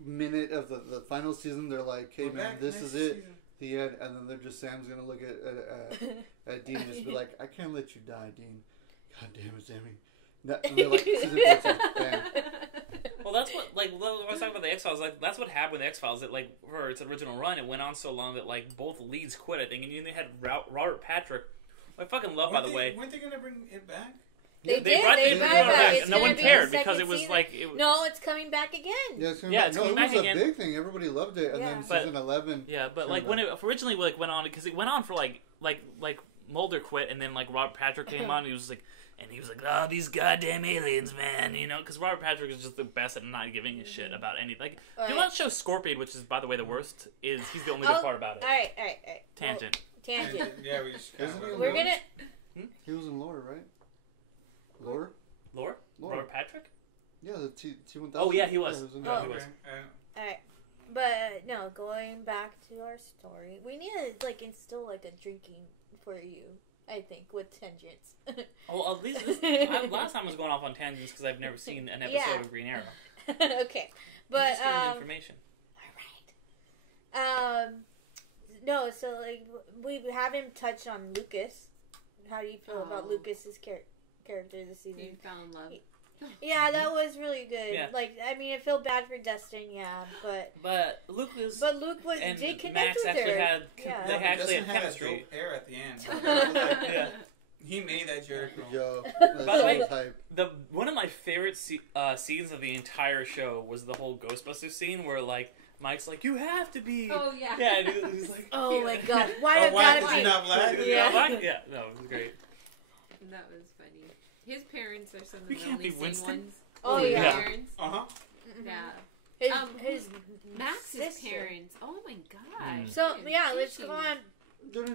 minute of the final season. They're like, "Hey man, this is it, the end." And then Sam's going to look at Dean and just be like, "I can't let you die, Dean. God damn it, Sammy." And they're like, season 14, bam. Well, that's what, like, when I was talking about the X-Files, like, that's what happened with the X-Files, that, like, for its original run, it went on so long that, like, both leads quit, I think, and then they had Robert Patrick, who I fucking love, by the way. Weren't they going to bring it back? They brought it back. No one cared, because it was, like... No, it's coming back again. Yeah, it's coming back. No, it was a big thing. Everybody loved it, and then season 11... Yeah, but, like, when it originally, like, went on, because it went on for, like, Mulder quit, and then, like, Robert Patrick came on, and he was like... And he was like, "Oh, these goddamn aliens, man!" You know, because Robert Patrick is just the best at not giving a shit about anything. Like, if you want to show Scorpion, which is, by the way, the worst, he's the only good part about it. All right. Tangent. Tangent. Yeah, we just. We're gonna. He was in Lore, right? Laura Patrick? Yeah, the T-1000. Oh, yeah, he was. Yeah, he was. Alright. But, no, going back to our story, we need to, like, instill, like, a drinking for you, I think, with tangents. Well, at least last time I was going off on tangents because I've never seen an episode of Green Arrow. Okay. But, just giving information. Alright. No, so, like, we haven't touched on Lucas. How do you feel about Lucas's character this season? He fell in love. Yeah, that was really good. Yeah. Like, I mean, I feel bad for Destin, yeah, but Luke did connect Max with actually her. they actually had chemistry. Had a dope hair at the end. Yeah. He made that Jericho. Yo, By the way, one of my favorite scenes of the entire show was the whole Ghostbusters scene where, like, Mike's like, you have to be. Oh, yeah. Yeah, and he's like, oh my god, why did black? gotta be? Not black? Yeah. No, it was great. That was funny. His parents are some of You the can't only be Winston. ones. Oh yeah. Parents. Yeah. Yeah. His Max's sister. parents. Oh my god. So yeah, let's go on.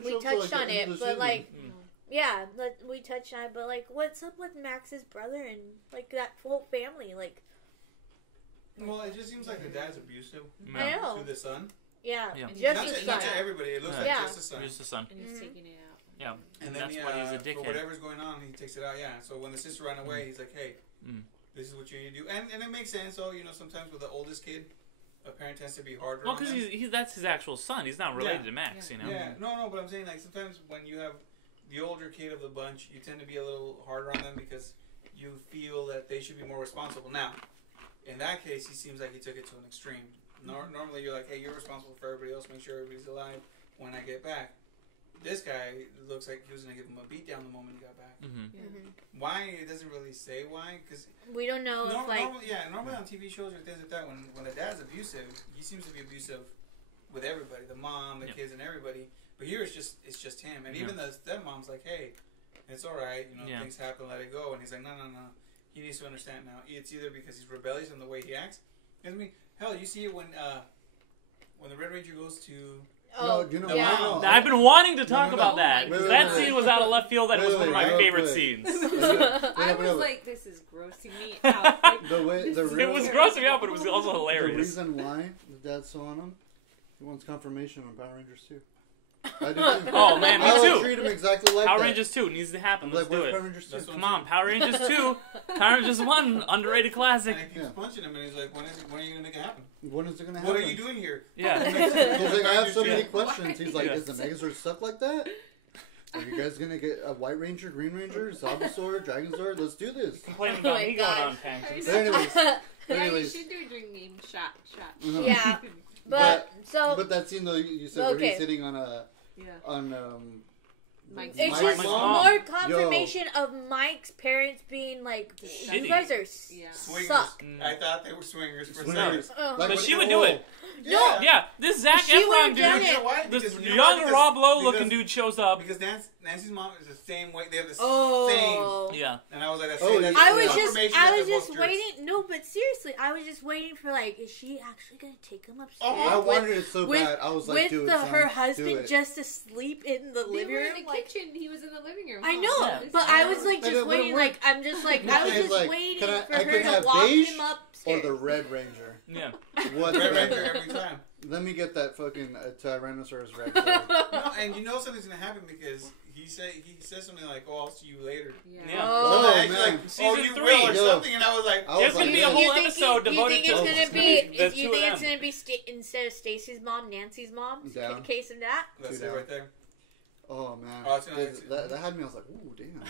We touched on it, but like, yeah, we touched on it, but like, what's up with Max's brother and like that whole family? Like, well, it just seems like the dad's abusive. I know. To the son. Yeah, Not to everybody. It looks like just the son. Just the son. And he's taking it out. Yeah, and then that's why he's a dickhead. For whatever's going on, he takes it out. Yeah. So when the sister ran away, he's like, "Hey, this is what you need to do," and it makes sense. So sometimes with the oldest kid, a parent tends to be harder. Well, because that's his actual son. He's not related to Max, Yeah. No, but I'm saying like sometimes when you have the older kid of the bunch, you tend to be a little harder on them because you feel that they should be more responsible. Now, in that case, he seems like he took it to an extreme. Normally, you're like, "Hey, you're responsible for everybody else. Make sure everybody's alive when I get back." This guy looks like he was going to give him a beatdown the moment he got back. Why? It doesn't really say why. Cause we don't know if like... Normally on TV shows or things like that, when a dad's abusive, he seems to be abusive with everybody. The mom, the kids, and everybody. But here it's just him. And even the stepmom's like, hey, it's all right. Things happen, let it go. And he's like, no. He needs to understand now. It's either because he's rebellious in the way he acts. I mean, hell, you see it when the Red Ranger goes to... Oh, no, I've been wanting to talk about that. That scene was out of left field, and it was one of my favorite scenes. I was like, this is grossing me out. It was grossing me out, but it was also hilarious. The reason why the dad's so on him, he wants confirmation on Power Rangers 2. I do too. Oh man, me too. I would treat him exactly like Power that. Rangers 2 needs to happen. Let's do it. Power Rangers 2? Come on, Power Rangers 2. Power Rangers 1, underrated classic. And he keeps punching him, and he's like, when are you going to make it happen? When is it going to happen? What are you doing here? Yeah. He's like, I have so many questions. He's like, is the Megazord stuck like that? Are you guys going to get a White Ranger, Green Ranger, Zombie Dragon Sword? Let's do this. Complaining about me going on tangents. Anyways. You should do a drink name shot. Yeah. But that scene, though, you said where he's sitting on a... Mike's just more confirmation of Mike's parents being like, you guys are suck. I thought they were swingers for swingers. But she would do it. No. Yeah, this Zac Efron dude, this young Rob Lowe looking dude shows up. Because Nancy's mom is the same way. They have the same. Yeah. And I was like, I was just waiting. No, but seriously, I was just waiting for like, is she actually gonna take him upstairs? I wanted it so bad. I was like, with her husband just asleep in the living room. In the kitchen. He was in the living room. I know, but I was like just waiting. Like I was just waiting for her to walk him upstairs. Or the Red Ranger. Yeah. Red Ranger every time. Let me get that fucking Tyrannosaurus Rex. No, and something's gonna happen because he says something like, "Oh, I'll see you later." Yeah. Oh man. Like, Season 3 or something, and I was like, "There's gonna be a whole episode devoted to." You think it's gonna be instead of Stacy's mom, Nancy's mom? Down. In case of that. That's it right there. Oh man, that had me. I was like, "Ooh, damn."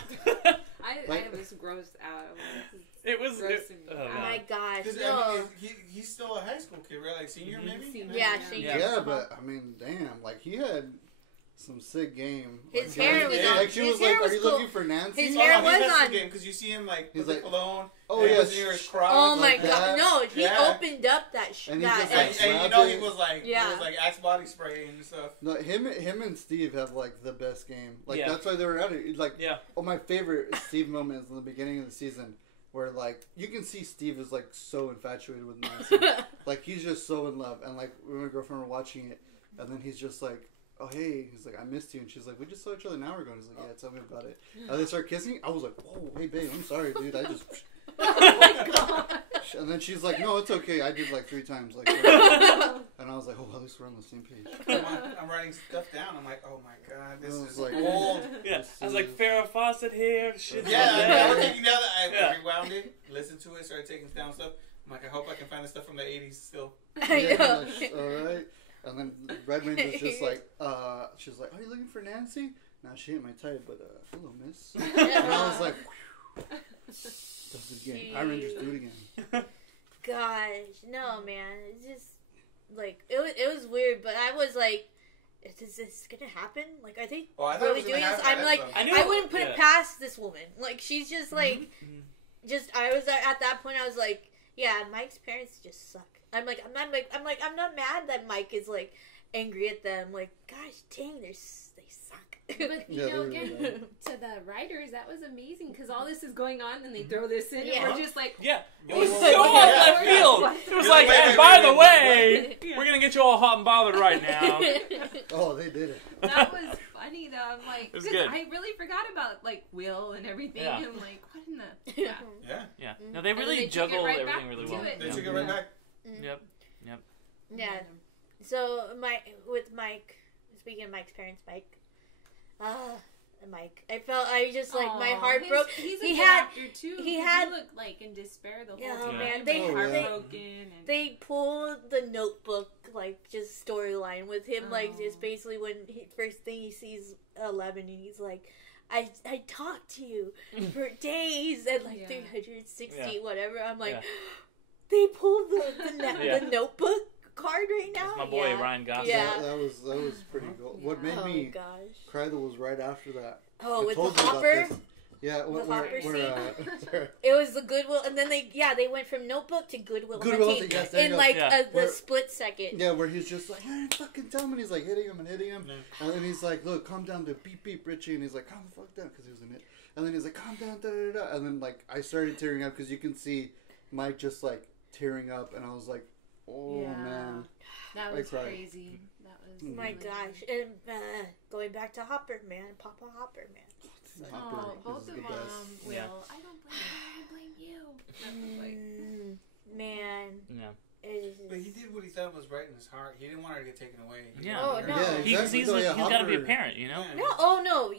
I was grossed out. It was. Oh my gosh! No. I mean, he's still a high school kid, right? Like senior, maybe. Yeah, senior. Yeah, but I mean, damn, like he had some sick game. His hair was on. Like she was like, "Are you looking for Nancy?" His hair was on. Because you see him like he's with the cologne. Oh yes. Oh my god! No, he opened up that. And he was like Axe body spray and stuff. No, him and Steve have like the best game. Like that's why they were at it. Like, my favorite Steve moment is in the beginning of the season. Where, like, you can see Steve is, like, so infatuated with Nancy. Like, he's just so in love. And, like, me and my girlfriend were watching it. And then he's just like, oh, hey. He's like, I missed you. And she's like, we just saw each other an hour ago. And he's like, yeah, tell me about it. And they start kissing. I was like, whoa, hey, babe, I'm sorry, dude. I just... Oh, my God. And then she's like, no, it's okay. I did like 3 times. Like, and I was like, oh, at least we're on the same page. I'm writing stuff down. I'm like, oh my God, this is like, old. Yeah, I was like, Farrah Fawcett here. Shit. Yeah, I was taking down. I rewound it, listened to it, started taking down stuff. I'm like, I hope I can find the stuff from the 80s still. Yeah, all right. And then Redwing was just like, she's like, are you looking for Nancy? Nah, she ain't my type, but hello, miss. And I was like, does it again. Power Rangers, do it again. Gosh, no, man. It's just, like, it was weird, but I was like, is this gonna happen? Like, are they really doing this? I'm like, I wouldn't put it past this woman. Like, she's just, like, I was at that point, I was like, yeah, Mike's parents just suck. I'm not mad that Mike is, like, angry at them. Like, gosh dang, they suck. But, you know, again, to the writers, that was amazing, because all this is going on, and they throw this in, and we're just like... Yeah, it was so out left field. It was like, and by the way, we're going to get you all hot and bothered right now. Oh, they did it. That was funny, though. I'm like, it was good. I really forgot about, like, Will and everything, and I'm like, what in the... Yeah. No, they really juggled everything really well. They took it right back. Yep. Yeah. So, with Mike, speaking of Mike's parents, Mike. I just like my heart broke. He's a good actor too. He looked like in despair the whole time. Man, they pulled the Notebook like just storyline with him like just basically when first thing he sees 11 and he's like, I talked to you for days and like 360 whatever. I'm like, they pulled the Notebook card right now. That's my boy Ryan Gosling. Yeah, that was pretty cool. What made me cry though was right after that. Oh, with the Hopper. Yeah, it was the Goodwill, and then they went from Notebook to Goodwill Hunting in like a split second. Yeah, where he's just like, hey, fucking tell him, and he's like hitting him, and then he's like, look, calm down to beep beep Richie, and he's like, calm the fuck down, because he was in it, and then he's like, calm down, da da da, and then like I started tearing up because you can see Mike just like tearing up, and I was like, oh man, that was crazy. That was my gosh, and going back to Hopper, man, Papa Hopper, man. Both of them will. I don't blame you. Man. Yeah. But he did what he thought was right in his heart. He didn't want her to get taken away. Yeah. Oh no. Yeah, exactly. He's got to be a parent, you know. No. Oh no.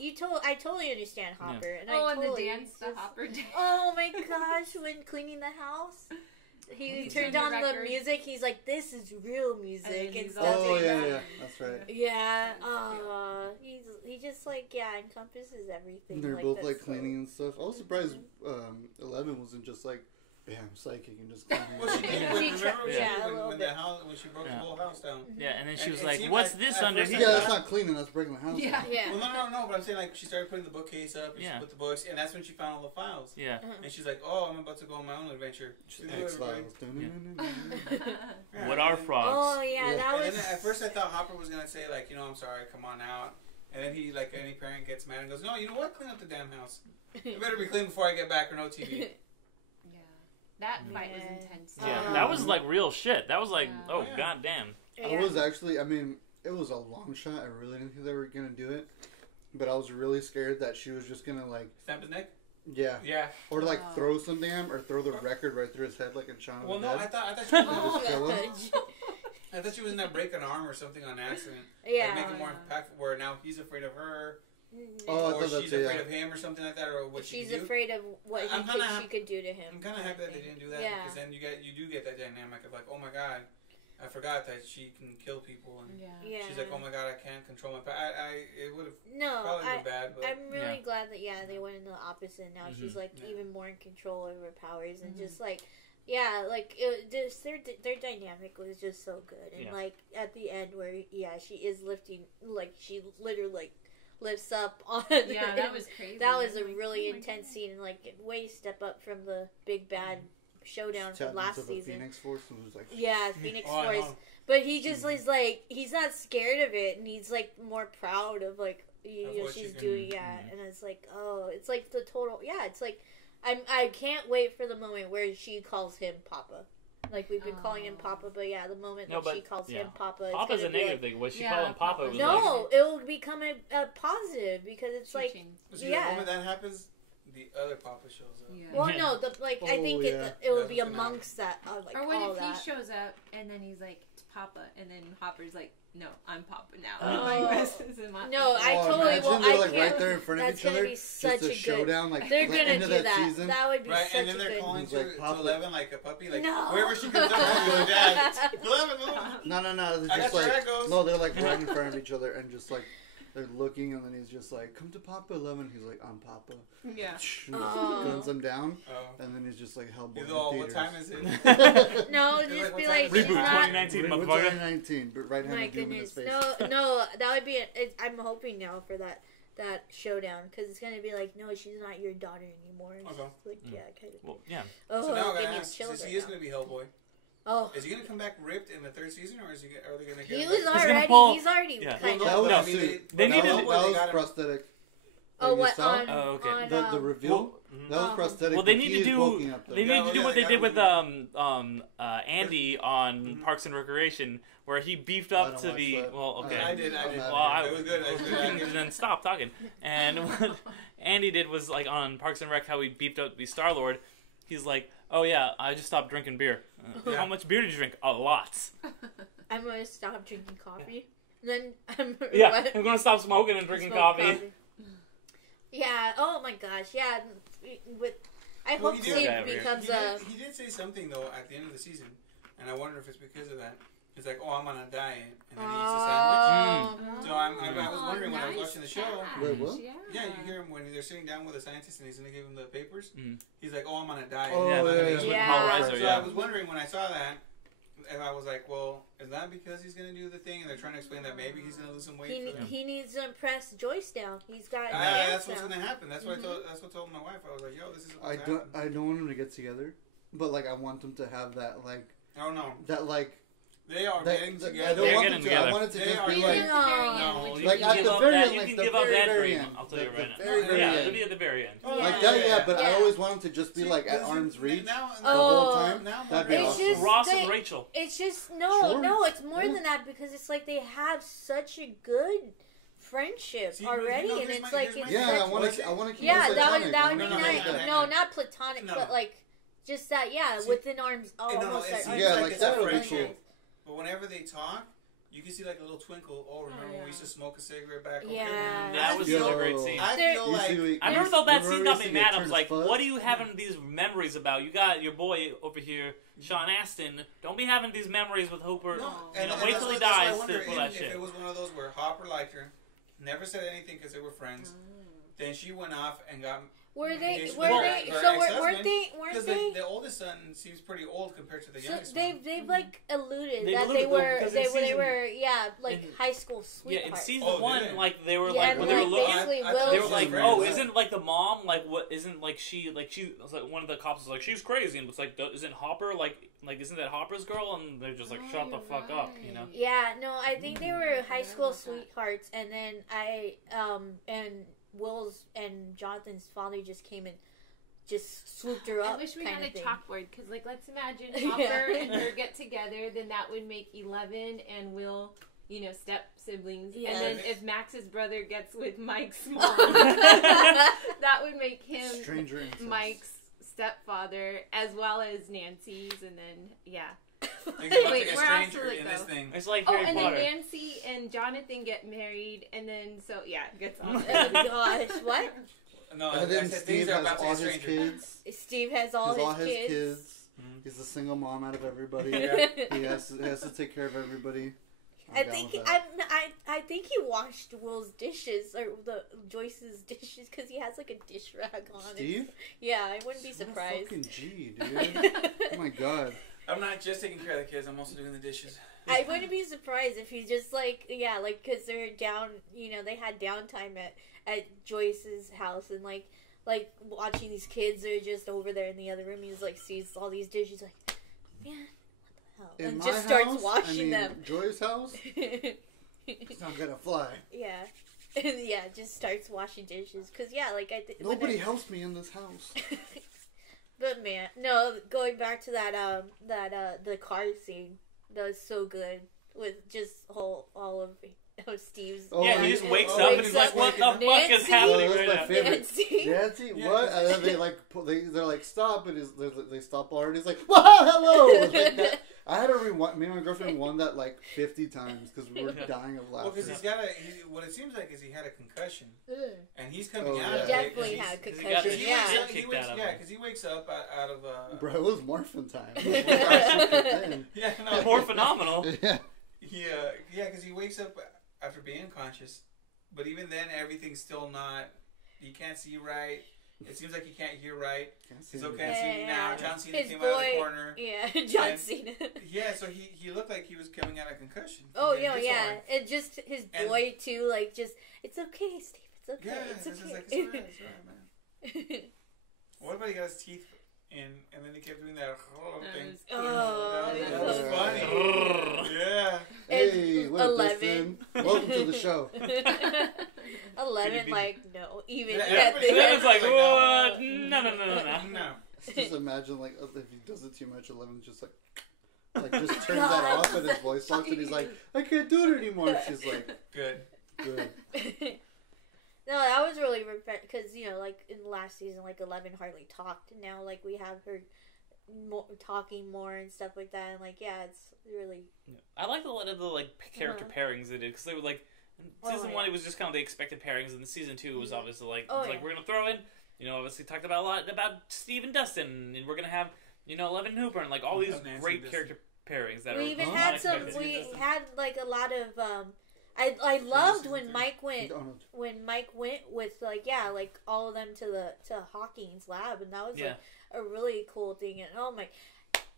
I totally understand Hopper. Yeah. And and the dance, the Hopper dance. Oh my gosh! When cleaning the house. He turned on the music. He's like, "This is real music." And stuff. Oh yeah, that's right. Yeah. He just like encompasses everything. They're both like cleaning and stuff. I was surprised 11 wasn't just like, yeah, I'm psychic and just cleaning. Well, she did. Remember when she broke the whole house down. Yeah, and then she was like, "What's this under here?" Yeah, that's not cleaning. That's breaking the house. Yeah. Well, no. But I'm saying like she started putting the bookcase up. And she put the books, and that's when she found all the files. Yeah. And she's like, "Oh, I'm about to go on my own adventure." X-Files. What are frogs? Oh yeah, that was. And then at first I thought Hopper was gonna say like, I'm sorry, come on out. And then he, like any parent, gets mad and goes, "No, you know what? Clean up the damn house. It better be clean before I get back, or no TV." That fight was intense. Yeah, that was like real shit. That was like, goddamn. I was actually, it was a long shot. I really didn't think they were gonna do it, but I was really scared that she was just gonna like stamp his neck. Yeah. Yeah. Or like throw something at him, or throw the record right through his head like in Shaun of the Dead. I thought she was gonna just kill him. I thought she was gonna break an arm or something on accident. Yeah. Like, make it more impactful. Where now he's afraid of her. Or she's afraid of him or something like that, or what she's afraid of what she could do to him. I'm kind of happy that they didn't do that because then you do get that dynamic of like, oh my god, I forgot that she can kill people, and she's like, oh my god, I can't control my power. It would have probably been bad. But I'm really glad that they went in the opposite. Now she's like even more in control over her powers and just like. Yeah, like their dynamic was just so good, and like at the end where she is lifting, like she literally like lifts up on. Yeah, that was crazy. That was a really intense scene, and like way step up from the big bad showdown from last season. Phoenix Force was like Phoenix Force, but he just is like he's not scared of it, and he's like more proud of like she's doing and it's like it's like the total it's like. I can't wait for the moment where she calls him Papa. Like we've been calling him Papa, but yeah, the moment that she calls him Papa, Papa's a negative thing. What she called him Papa was no, it will become a positive because it's so the moment that happens, the other Papa shows up. Yeah. Well, no, I think it will be amongst that. Like, or what if he shows up and then he's like, it's Papa, and then Hopper's like, no, I'm Papa now. No, I totally will. They're like right there in front of each other. Be such a showdown. Like they're gonna do that. Season. That would be right, such and then they're calling to 11 like a puppy. Like wherever she comes up, she's like, Dad, 11. No. They're just like they're like right in front of each other and just like. They're looking, and then he's just like, "Come to Papa 11." He's like, "I'm Papa." Yeah. Guns him down, and then he's just like, "Hellboy." What time is it? No, just be like, reboot 2019, motherfucker. 2019, but right hand in his face. No, that would be. I'm hoping now for that showdown because it's gonna be like, no, she's not your daughter anymore. Okay. Like, yeah, kind of. Well, yeah. So now I gotta ask, since he is gonna be Hellboy. Oh. Is he gonna come back ripped in the 3rd season, or are they gonna get? He's already. Yeah. Kind of. That was prosthetic. Oh, what on? Oh, okay. The reveal. That was prosthetic. Well, they need to do. They need to do what they did with Andy on Parks and Recreation, where he beefed up to the. Well, okay. I did. Well, it was good. And then stop talking. And what Andy did was like on Parks and Rec, how he beefed up to be Star-Lord. He's like, oh yeah, I just stopped drinking beer. How much beer did you drink? A lot. I'm going to stop drinking coffee. Then I'm going to stop smoking and drinking coffee. Yeah, oh my gosh, yeah. I hope Steve becomes a... He did say something, though, at the end of the season, and I wonder if it's because of that. He's like, oh, I'm on a diet, and then he eats a sandwich. So I was wondering when I was watching the show. Wait, what? Yeah, you hear him when they're sitting down with a scientist and he's going to give him the papers. He's like, oh, I'm on a diet. Oh, So I was wondering when I saw that, and I was like, well, is that because he's going to do the thing? And they're trying to explain that maybe he's going to lose some weight. He needs to impress Joyce now. He's got. That's what's going to happen. That's what I told my wife. I was like, yo, this is. I don't want them to get together, but like I want them to have that like. Oh no. That like. They are getting together. I don't want them to. I want it to just be like. No, like at the very end, like the very end. I'll tell you right now. Yeah, it'll be at the very end. Like that, yeah. But I always want them to just be like at arm's reach the whole time. That'd be awesome. Ross and Rachel. It's just no. It's more than that because it's like they have such a good friendship already, and it's like it's I want to keep. Yeah, that would be nice. No, not platonic, but like just that. Yeah, within arms. Yeah, like that would be cool. But whenever they talk, you can see like a little twinkle. Oh, remember when we used to smoke a cigarette back over here? That was such a great scene. I feel like... I never thought that scene got me mad. I was like, what are you having these memories about? You got your boy over here, Sean Astin. Don't be having these memories with Hooper. No. And wait till he dies to pull that shit. If it was one of those where Hopper liked her, never said anything because they were friends, then she went off and got... Weren't they? Because the oldest son seems pretty old compared to the youngest one. They've like alluded that they were high school sweethearts. Yeah, in season 1, like they were like when they were looking, they were like, oh, isn't like the mom like what? Isn't like she was like one of the cops was like she's crazy and was like, isn't Hopper like isn't that Hopper's girl? And they're just like shut the fuck up, you know? Yeah, no, I think they were high school sweethearts, and then and Will's and Jonathan's father just came and just swooped her up. I wish we had a chalkboard because, like, let's imagine Hopper and her get together. Then that would make 11 and Will, step siblings. Yeah. And then if Max's brother gets with Mike's mom, that would make him Mike's stepfather as well as Nancy's, and then Wait, where else will it go? It's like Harry Potter. Then Nancy and Jonathan get married, and then it gets on. Oh gosh, what? No, and then Steve has all his kids. Steve has all his kids. He's the single mom out of everybody. He has to take care of everybody. I think he washed Will's dishes or Joyce's dishes because he has like a dish rag on. Steve? Yeah, I wouldn't be surprised. Fucking G, dude. Oh my god. I'm not just taking care of the kids. I'm also doing the dishes. I wouldn't be surprised if he's just because they're down. They had downtime at Joyce's house and like watching these kids. They're just over there in the other room. He's like sees all these dishes. Like, man, what the hell? And just starts washing them. Joyce's house. It's not gonna fly. Yeah, just starts washing dishes. Cause nobody helps me in this house. But man, no, going back to the car scene, that was so good with just all of Steve's. Yeah, he just wakes up and he's like, "What the fuck is happening right now?" Nancy, what? And then they're like, "Stop!" And they stop already. He's like, "Wow, hello!" Like I had to rewind. Me and my girlfriend won that like 50 times because we were dying of laughter. Well, because what it seems like is he had a concussion, and he's coming out. He of it. definitely had a concussion. Because he wakes up out of. Bro, it was morphin time. Yeah, no, more phenomenal. Yeah. Because he wakes up after being unconscious, but even then, everything's still not. He can't see right. It seems like he can't hear right. He's okay see now. John Cena came out of the corner. Yeah, John Cena. Yeah, so he looked like he was coming out of concussion. Oh, yeah. And just his boy, too, like, just, it's okay, Steve. It's okay. Yeah, it's okay. Like, it's all right, man. What about he got his teeth in, and then he kept doing that thing. That was funny. Yeah. Hey, look, 11. Welcome to the show. 11, like, no. Even Eleven's like, what? No. Just imagine, like, if he does it too much, 11's just like just turns that off, and his voice sucks, and he's like, I can't do it anymore. And she's like, good. No, that was really because like in the last season, like 11 hardly talked, and now like we have her talking more and stuff like that, and like it's really. I liked a lot of the like character pairings they did because they were like season 1 it was just kind of the expected pairings, and the season 2 was obviously like like we're gonna throw in obviously talked about a lot about Steve and Dustin, and we're gonna have 11 and Hooper and like all these great character pairings that we even had some. We had like a lot of. I loved when Mike went with like all of them to Hawkings lab, and that was like a really cool thing. And oh my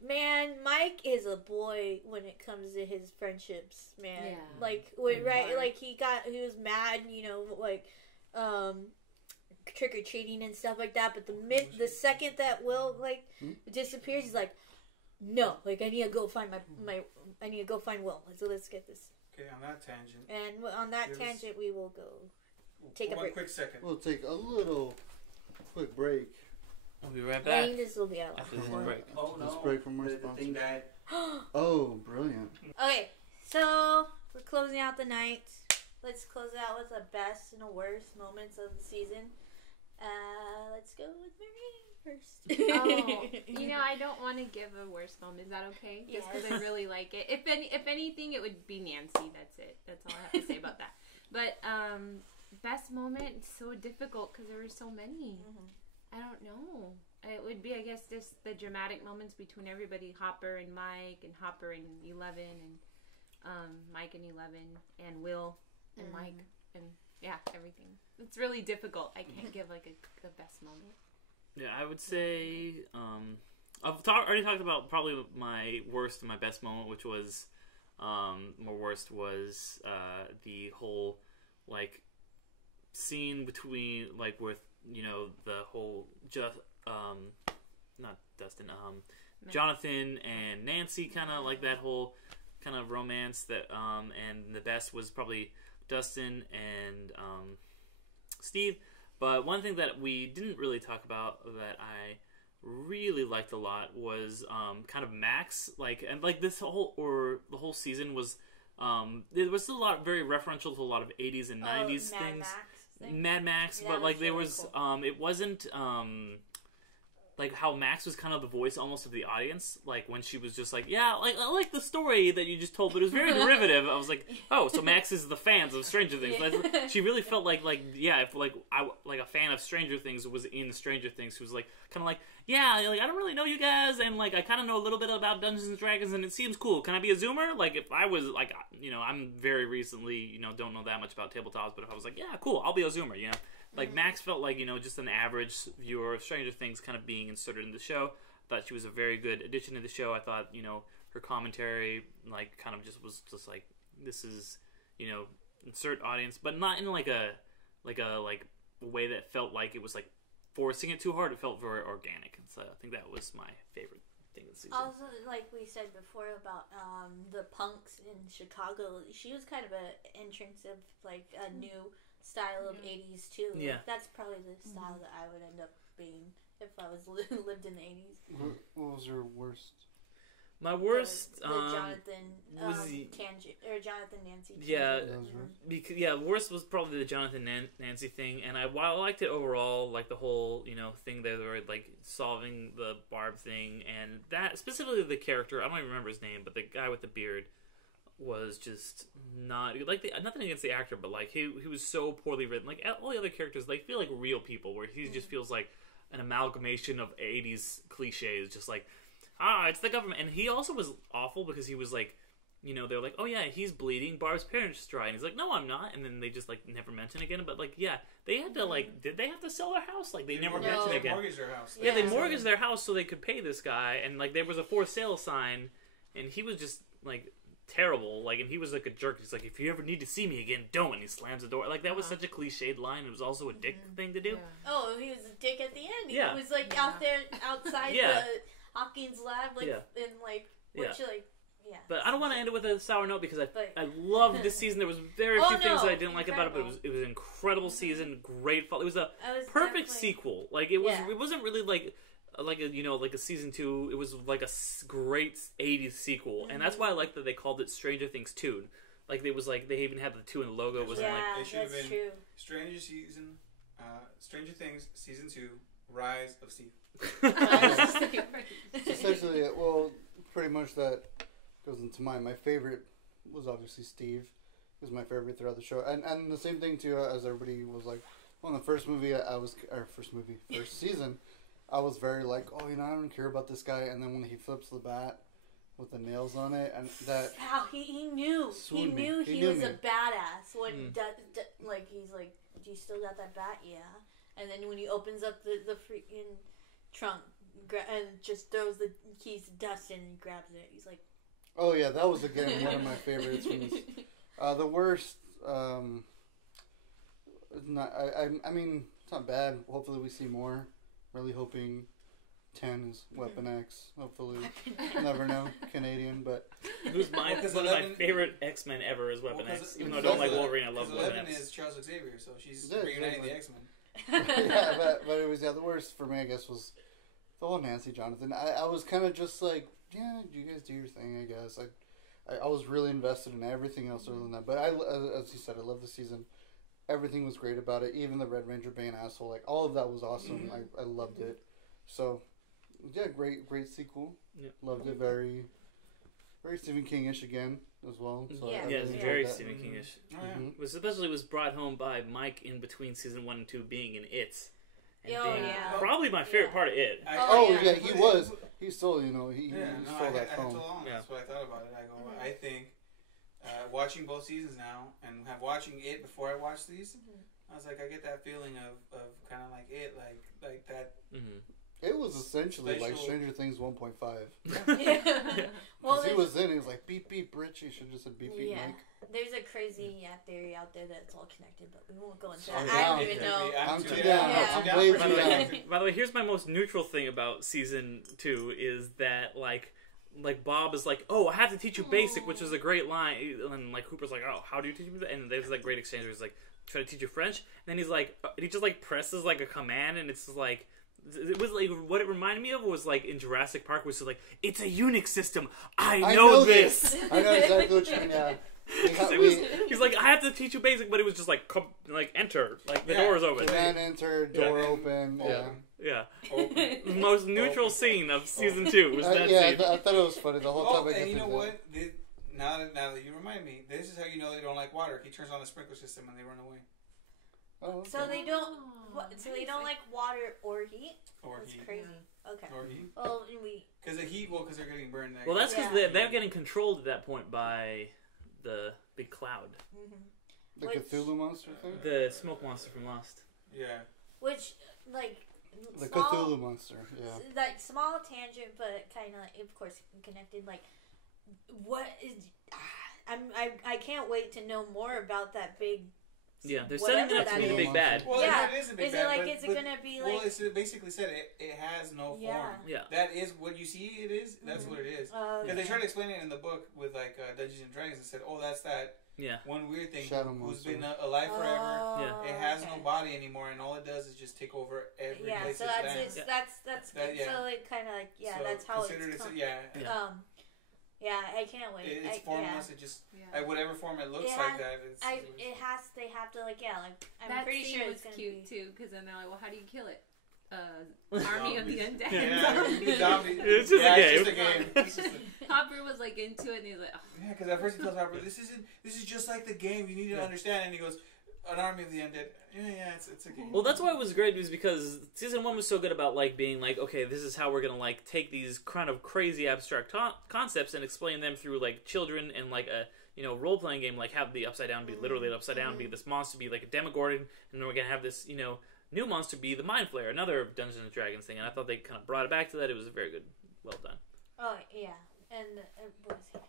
man, Mike is a boy when it comes to his friendships, man. Yeah. Like like he was mad, like trick or treating and stuff like that. But the second that Will like disappears, he's like, no, like I need to go find I need to go find Will. So let's get this. Okay, on that tangent. And on that tangent, we will go take a break. 1 quick second. We'll take a little quick break. We'll be right back. I think this will be our last break. Oh, no. This break from our sponsor. The thing died. Oh, brilliant. Okay, so we're closing out the night. Let's close it out with the best and the worst moments of the season. Let's go with Marie first. I don't want to give a worst moment. Is that okay? Just because I really like it. If anything, it would be Nancy. That's it. That's all I have to say about that. But best moment, so difficult because there were so many. I don't know. It would be, I guess, just the dramatic moments between everybody, Hopper and Mike, and Hopper and 11, and Mike and 11, and Will and Mike, and everything. It's really difficult. I can't give like a best moment. Yeah, I would say I've already talked about probably my worst and my best moment, which was my worst was the whole like scene between like with the whole not Dustin Jonathan and Nancy, kind of like that whole kind of romance that and the best was probably Dustin and Steve. But one thing that we didn't really talk about that I really liked a lot was kind of Max, and this whole the whole season was there was still a lot very referential to a lot of 80s and 90s things. Mad Max, but like there was cool. It wasn't like how Max was kind of the voice almost of the audience, like when she was just like, yeah, like I like the story that you just told, but it was very derivative. I was like, oh, so Max is the fans of Stranger Things. Like, she really felt like if a fan of Stranger Things was in Stranger Things, who was like kind of like, yeah, like I don't really know you guys, and like I kind of know a little bit about Dungeons and Dragons, and it seems cool. Can I be a Zoomer? Like if I was like, I'm very recently, don't know that much about tabletops, but if I was like, yeah, cool, I'll be a Zoomer, Like, Max felt like, just an average viewer of Stranger Things kind of being inserted in the show. I thought she was a very good addition to the show. I thought, her commentary, like, kind of just was just like, this is, insert audience, but not in like a way that felt like it was, like, forcing it too hard. It felt very organic. And so I think that was my favorite thing of the season. Also, like we said before about the punks in Chicago, she was kind of an entrance of, like, a new style of 80s too. Yeah. That's probably the style that I would end up being if I was lived in the 80s. What was your worst? My worst the Jonathan tangent or Jonathan Nancy. Yeah, worst was probably the Jonathan Nancy thing, and while I liked it overall, like the whole thing they were like solving the Barb thing, and that specifically the character, I don't even remember his name, but the guy with the beard was just not like nothing against the actor, but like he was so poorly written. Like all the other characters, they feel like real people, where he just feels like an amalgamation of 80s cliches, just like. It's the government. And he also was awful because he was like, they're like, oh yeah, he's bleeding, Barb's parents died. And he's like, no, I'm not. And then they just like never mention again. But like, yeah, they had to like, did they have to sell their house? Like they never mentioned again. They mortgaged their house. Yeah, they mortgaged their house so they could pay this guy. And like there was a for sale sign, and he was just like terrible. Like, and he was like a jerk. He's like, if you ever need to see me again, don't. And he slams the door. Like that was such a cliched line. It was also a dick thing to do. Yeah. Oh, he was a dick at the end. He was like out there outside the Hawkings lab, like, and like, But I don't want to end it with a sour note because I loved this season. There was very few things that I didn't like about it, but it was an incredible season. Great fall. It was a perfect sequel. Like it was. It wasn't really like a season 2. It was like a great 80s sequel, and that's why I like that they called it Stranger Things 2. Like it was like they even had the 2 in the logo. It was like they should have been Stranger Things season 2, Rise of Steve. Essentially, well, pretty much that goes into mine. My favorite was obviously Steve. He was my favorite throughout the show, and the same thing too. As everybody was like, well, in the first season, I was very like, oh, I don't care about this guy. And then when he flips the bat with the nails on it, and that he knew he was a badass. When like he's like, do you still got that bat? Yeah. And then when he opens up the freaking trunk and just throws the keys to Dustin and grabs it, he's like, oh yeah, that was again one of my favorites. The worst, not. I mean, it's not bad. Hopefully, we see more. Really hoping 10 is Weapon X. Hopefully, never know. Canadian, but who's one of my favorite X-Men ever is Weapon X. Even though I don't like Wolverine, I love Weapon X. 11 is Charles Xavier, so she's reuniting the X-Men. but it was the worst for me, I guess, was the whole Nancy Jonathan. I was kind of just like, yeah, you guys do your thing, I guess. I was really invested in everything else other than that. But as you said, I love the season. Everything was great about it. Even the Red Ranger being an asshole, like all of that was awesome. I loved it. So yeah, great sequel. Yep. Loved it. Very Stephen King-ish again as well. So it's very Stephen King-ish. Oh, yeah. Especially was brought home by Mike in between season 1 and 2 being in It. And probably my favorite part of It. He was. He stole, he stole that phone. That's what I thought about it. I go, I think watching both seasons now and watching It before I watched these, I was like, I get that feeling of kind of like It, like that. It was essentially like Stranger Things 1.5. Well, he was in. He was like beep beep Rich. He should have just said beep beep Mike. There's a crazy theory out there that it's all connected, but we won't go into that. I don't even know. I'm too down. By the way, here's my most neutral thing about season 2 is that like Bob is like, oh, I have to teach you basic, which is a great line, and like Hooper's like, oh, how do you teach me that? And there's that great exchange where he's like, try to teach you French, and then he's like, he just like presses like a command, and it's like. It was like what it reminded me of was like in Jurassic Park, which is like it's a Unix system. I know this. I know exactly what you mean. He's like, I have to teach you basic, but it was just like enter, like the door is open. Command enter, door open. Yeah. The most neutral scene of season 2 was that scene. I thought it was funny the whole time. And you know what? Now that you remind me, this is how you know they don't like water. He turns on the sprinkler system and they run away. Oh, okay. So they don't. So they don't like water or heat. That's crazy. Okay. Or heat. Well, because the heat. Well, because they're getting burned. Well, that's because they're getting controlled at that point by the big cloud. The Cthulhu monster thing. The smoke monster from Lost. Yeah. Which like. The Cthulhu monster. Yeah. Like small tangent, but kind of, of course, connected. Like, what is? I can't wait to know more about that big. Yeah, they're setting it up to be the big bad. Well, it is a big bad. Is it gonna be like? Well, it's basically said it has no form. Yeah. That is what you see. It is. That's what it is. Because they tried to explain it in the book with like Dungeons and Dragons and said, "Oh, that's that." Yeah. One weird thing Shadow who's monster. been alive forever. It has no body anymore, and all it does is just take over every place. So that's so like kind of like so that's how it's I can't wait. It's formless. It just whatever form it looks like that. They have to like I'm that pretty sure it's gonna cute be... too, because then they're like, well, how do you kill it? Army of the Undead. It's just a game. Hopper was like into it, and he's like, oh. Yeah, because at first he tells Hopper, this is just like the game. You need to understand. And he goes, an Army of the Undead. Yeah, it's a game. Well, that's why it was great, was because season 1 was so good about like being like, okay, this is how we're gonna like take these kind of crazy abstract concepts and explain them through like children and like a role playing game, like have the Upside Down be literally the Upside Down, be this monster, be like a Demogorgon, and then we're gonna have this new monster be the Mind Flayer, another Dungeons and Dragons thing. And I thought they kind of brought it back to that. It was a very good, well done. Oh yeah, and what was he?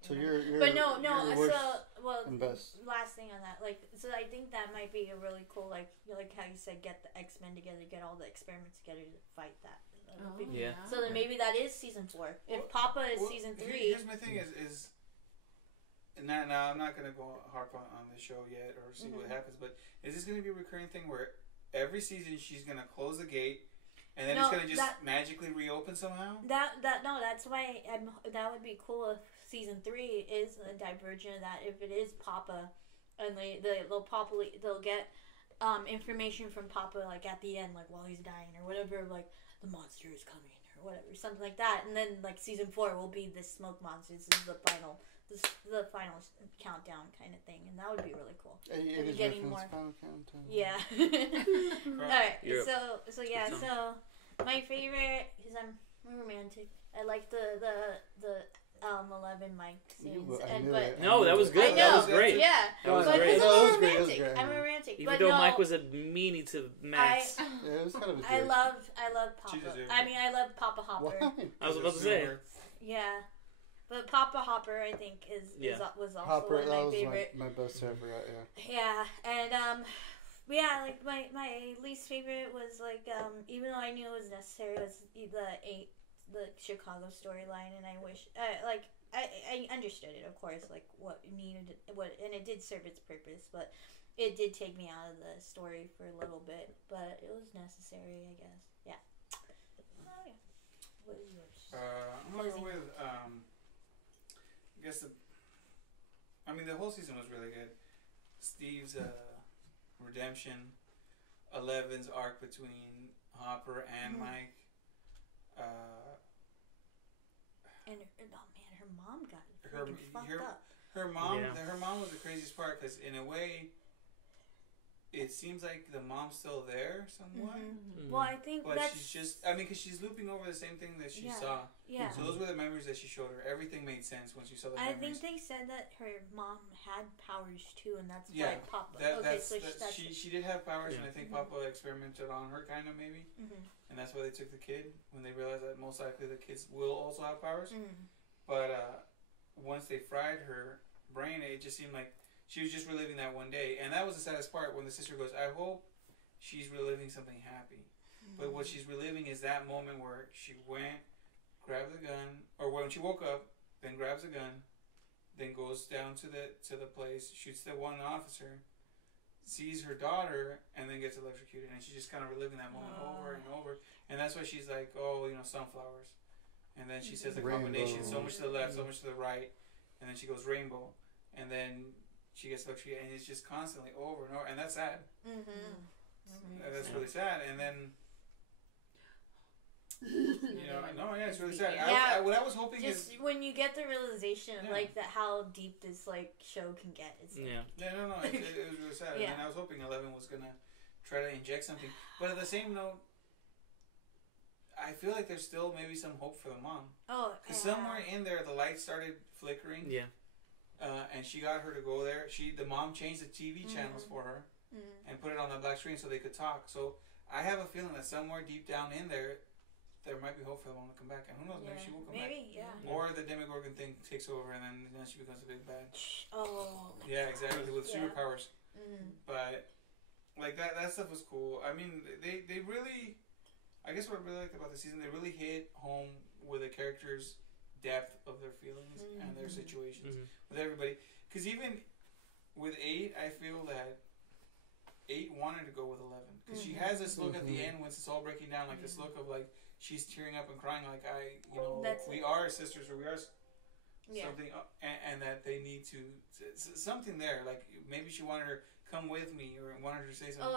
So you're but best. Last thing on that, so I think that might be a really cool, like how you said, get the X-Men together, get all the experiments together to fight that. So then maybe that is season 4. If Papa is season 3. Here's my thing is now I'm not gonna go harp on the show yet or see what happens, but is this gonna be a recurring thing where every season she's gonna close the gate? And then it's gonna just magically reopen somehow. That's why that would be cool if season 3 is a diversion of that. If it is Papa, and they'll get information from Papa like at the end, like while he's dying or whatever, like the monster is coming or whatever, something like that. And then like season 4 will be the smoke monster. This is the final countdown kind of thing, and that would be really cool. It is getting more final countdown. Yeah. All right. So my favorite, because I'm romantic. I like the 11 mic scenes. That was good. That was great. Yeah. That was great. Great. I'm romantic. Even though Mike was a meanie to Max. It was kind of a I love Papa. I love Papa Hopper. Why? I was about to say. Yeah. But Papa Hopper, I think, was also Hopper, one of my favorite. My best ever, Yeah, and like my least favorite was like even though I knew it was necessary, was the Chicago storyline, and I wish I understood it, of course, like what and it did serve its purpose, but it did take me out of the story for a little bit, but it was necessary, I guess. Yeah. Oh yeah. What is yours? I'm gonna go with I guess the whole season was really good. Steve's redemption, 11's arc between Hopper and Mike. And her mom got fucked up. Her mom was the craziest part, because in a way, it seems like the mom's still there somewhat. Well, I think she's just, because she's looping over the same thing that she saw. Yeah. So those were the memories that she showed her. Everything made sense once you saw the memories. I think they said that her mom had powers too, and that's why Papa. She did have powers, and I think Papa experimented on her, kind of, maybe. And that's why they took the kid, when they realized that most likely the kids will also have powers. But once they fried her brain, it just seemed like she was just reliving that one day. And that was the saddest part, when the sister goes, I hope she's reliving something happy. But what she's reliving is that moment where she went, grabbed the gun, or when she woke up, then grabs a gun, then goes down to the place, shoots the one officer, sees her daughter, and then gets electrocuted. And she's just kind of reliving that moment over and over. And that's why she's like, sunflowers. And then she says the combination, so much to the left, so much to the right. And then she goes rainbow. And then she gets electrocuted, and it's just constantly over and over, and that's sad. That's really sad. And then, it's really sad. What I was hoping is when you get the realization of how deep this show can get. It's it was really sad. And I was hoping 11 was gonna try to inject something, but at the same note, I feel like there's still maybe some hope for the mom. Because somewhere in there, the lights started flickering. Yeah. And she got her to go there. The mom changed the TV channels for her and put it on the black screen so they could talk. So I have a feeling that somewhere deep down in there might be hope for the mom to come back. And who knows, maybe she will come back. Or the Demogorgon thing takes over, and then she becomes a big bad. Yeah, exactly, with superpowers. But that stuff was cool. They really, I guess what I really liked about the season, they really hit home with the characters' depth of their feelings and their situations with everybody. Because even with 8, I feel that 8 wanted to go with 11 because she has this look at the end once it's all breaking down, like this look of like she's tearing up and crying, like we are sisters or we are something, and that they need to something there. Like maybe she wanted her come with me or wanted her to say something.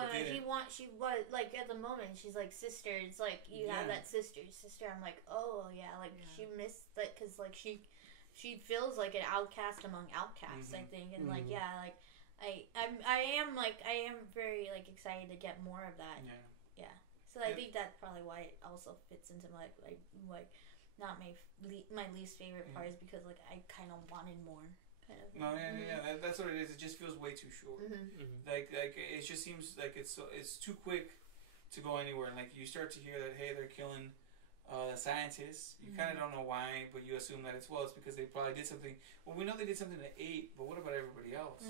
She was like at the moment she's like sister. It's like you have that sister. I'm like, oh yeah, like she missed that because like she feels like an outcast among outcasts. I think, and like like I am very like excited to get more of that. Yeah. So I think that's probably why it also fits into my like not my least favorite part is because like I kind of wanted more. Kind of. No, that's what it is. It just feels way too short. Like it just seems like it's too quick to go anywhere. And like you start to hear that they're killing the scientists. You kind of don't know why, but you assume that it's because they probably did something. Well, we know they did something to 8, but what about everybody else?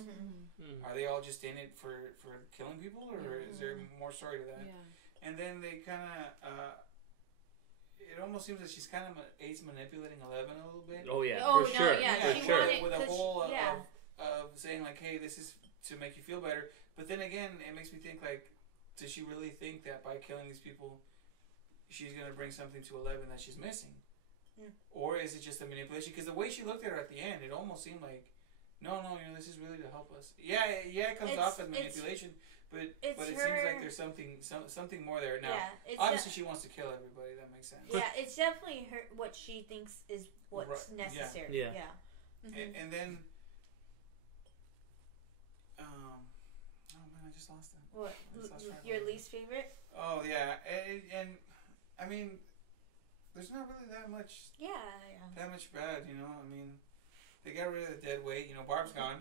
Are they all just in it for killing people, or is there more story to that? Yeah. And then they kind of. It almost seems that she's kind of Eight's manipulating 11 a little bit. Oh yeah, for sure. With a whole of saying like, hey, this is to make you feel better. But then again, it makes me think like, does she really think that by killing these people, she's gonna bring something to 11 that she's missing, or is it just a manipulation? Because the way she looked at her at the end, it almost seemed like, no, this is really to help us. Yeah, it comes off as manipulation. But it seems like there's something more there. Now, obviously she wants to kill everybody. That makes sense. Yeah, it's definitely what she thinks is what's necessary. Yeah. And then, oh man, I just lost it. What? Your least favorite? Oh yeah, and I mean, there's not really that much. That much bad, I mean. They got rid of the dead weight. Barb's gone.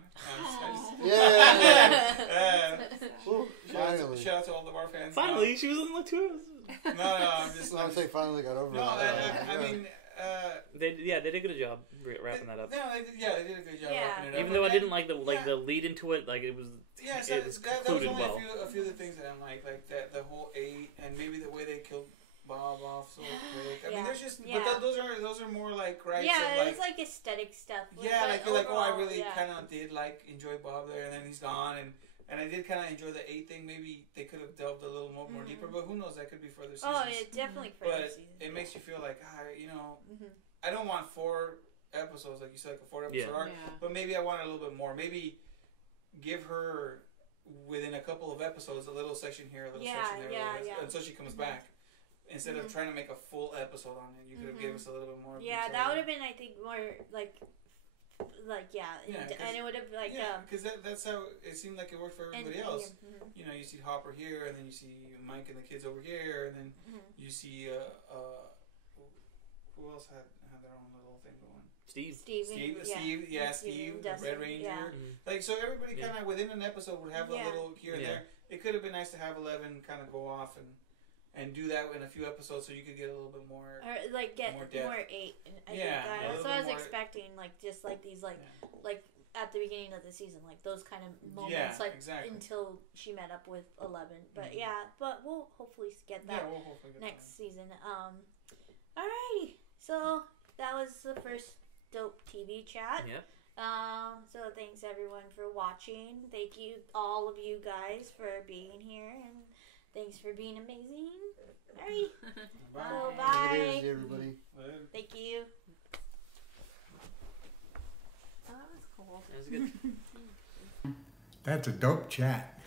Finally. Shout out to all the Barb fans. Finally, she was in like 2 episodes. No, I'm just. I'm saying finally got over it. No, I mean. They did a good job wrapping that up. No, they did a good job wrapping it up. Even though I didn't like the lead into it, like it was. Yeah, so that was only a few of the things that I'm like that the whole 8 and maybe the way they killed Bob off so quick. I mean, there's just, but those are more like gripes. Yeah, it's like aesthetic stuff. Yeah, like you're like, I really kind of did enjoy Bob there, and then he's gone, and I did kind of enjoy the 8 thing. Maybe they could have delved a little more deeper, but who knows? That could be further seasons. Oh, yeah, definitely further seasons. But it makes you feel like, I don't want 4 episodes, like you said, like a 4-episode arc, but maybe I want a little bit more. Maybe give her within a couple of episodes a little section here, a little section there, until she comes back. Instead of trying to make a full episode on it, you could have gave us a little bit more. Yeah, that would have been, I think, more like and it would have because that's how it seemed like it worked for everybody else. You see Hopper here, and then you see Mike and the kids over here, and then you see who else had their own little thing going? Steve, the Red Ranger. Like, so everybody kind of within an episode would have a little here and there. It could have been nice to have 11 kind of go off and do that in a few episodes, so you could get a little bit more, or like get more 8. I think that's what I was expecting, like just like these like at the beginning of the season, like those kind of moments, until she met up with 11. But but we'll hopefully get that next season. Alrighty, so that was the first dope TV chat. Yep. So thanks everyone for watching. Thank you all of you guys for being here, and thanks for being amazing. All right. Bye. So, bye. Easy, everybody. Thank you. Oh, that was cool. That was good. That's a dope chat.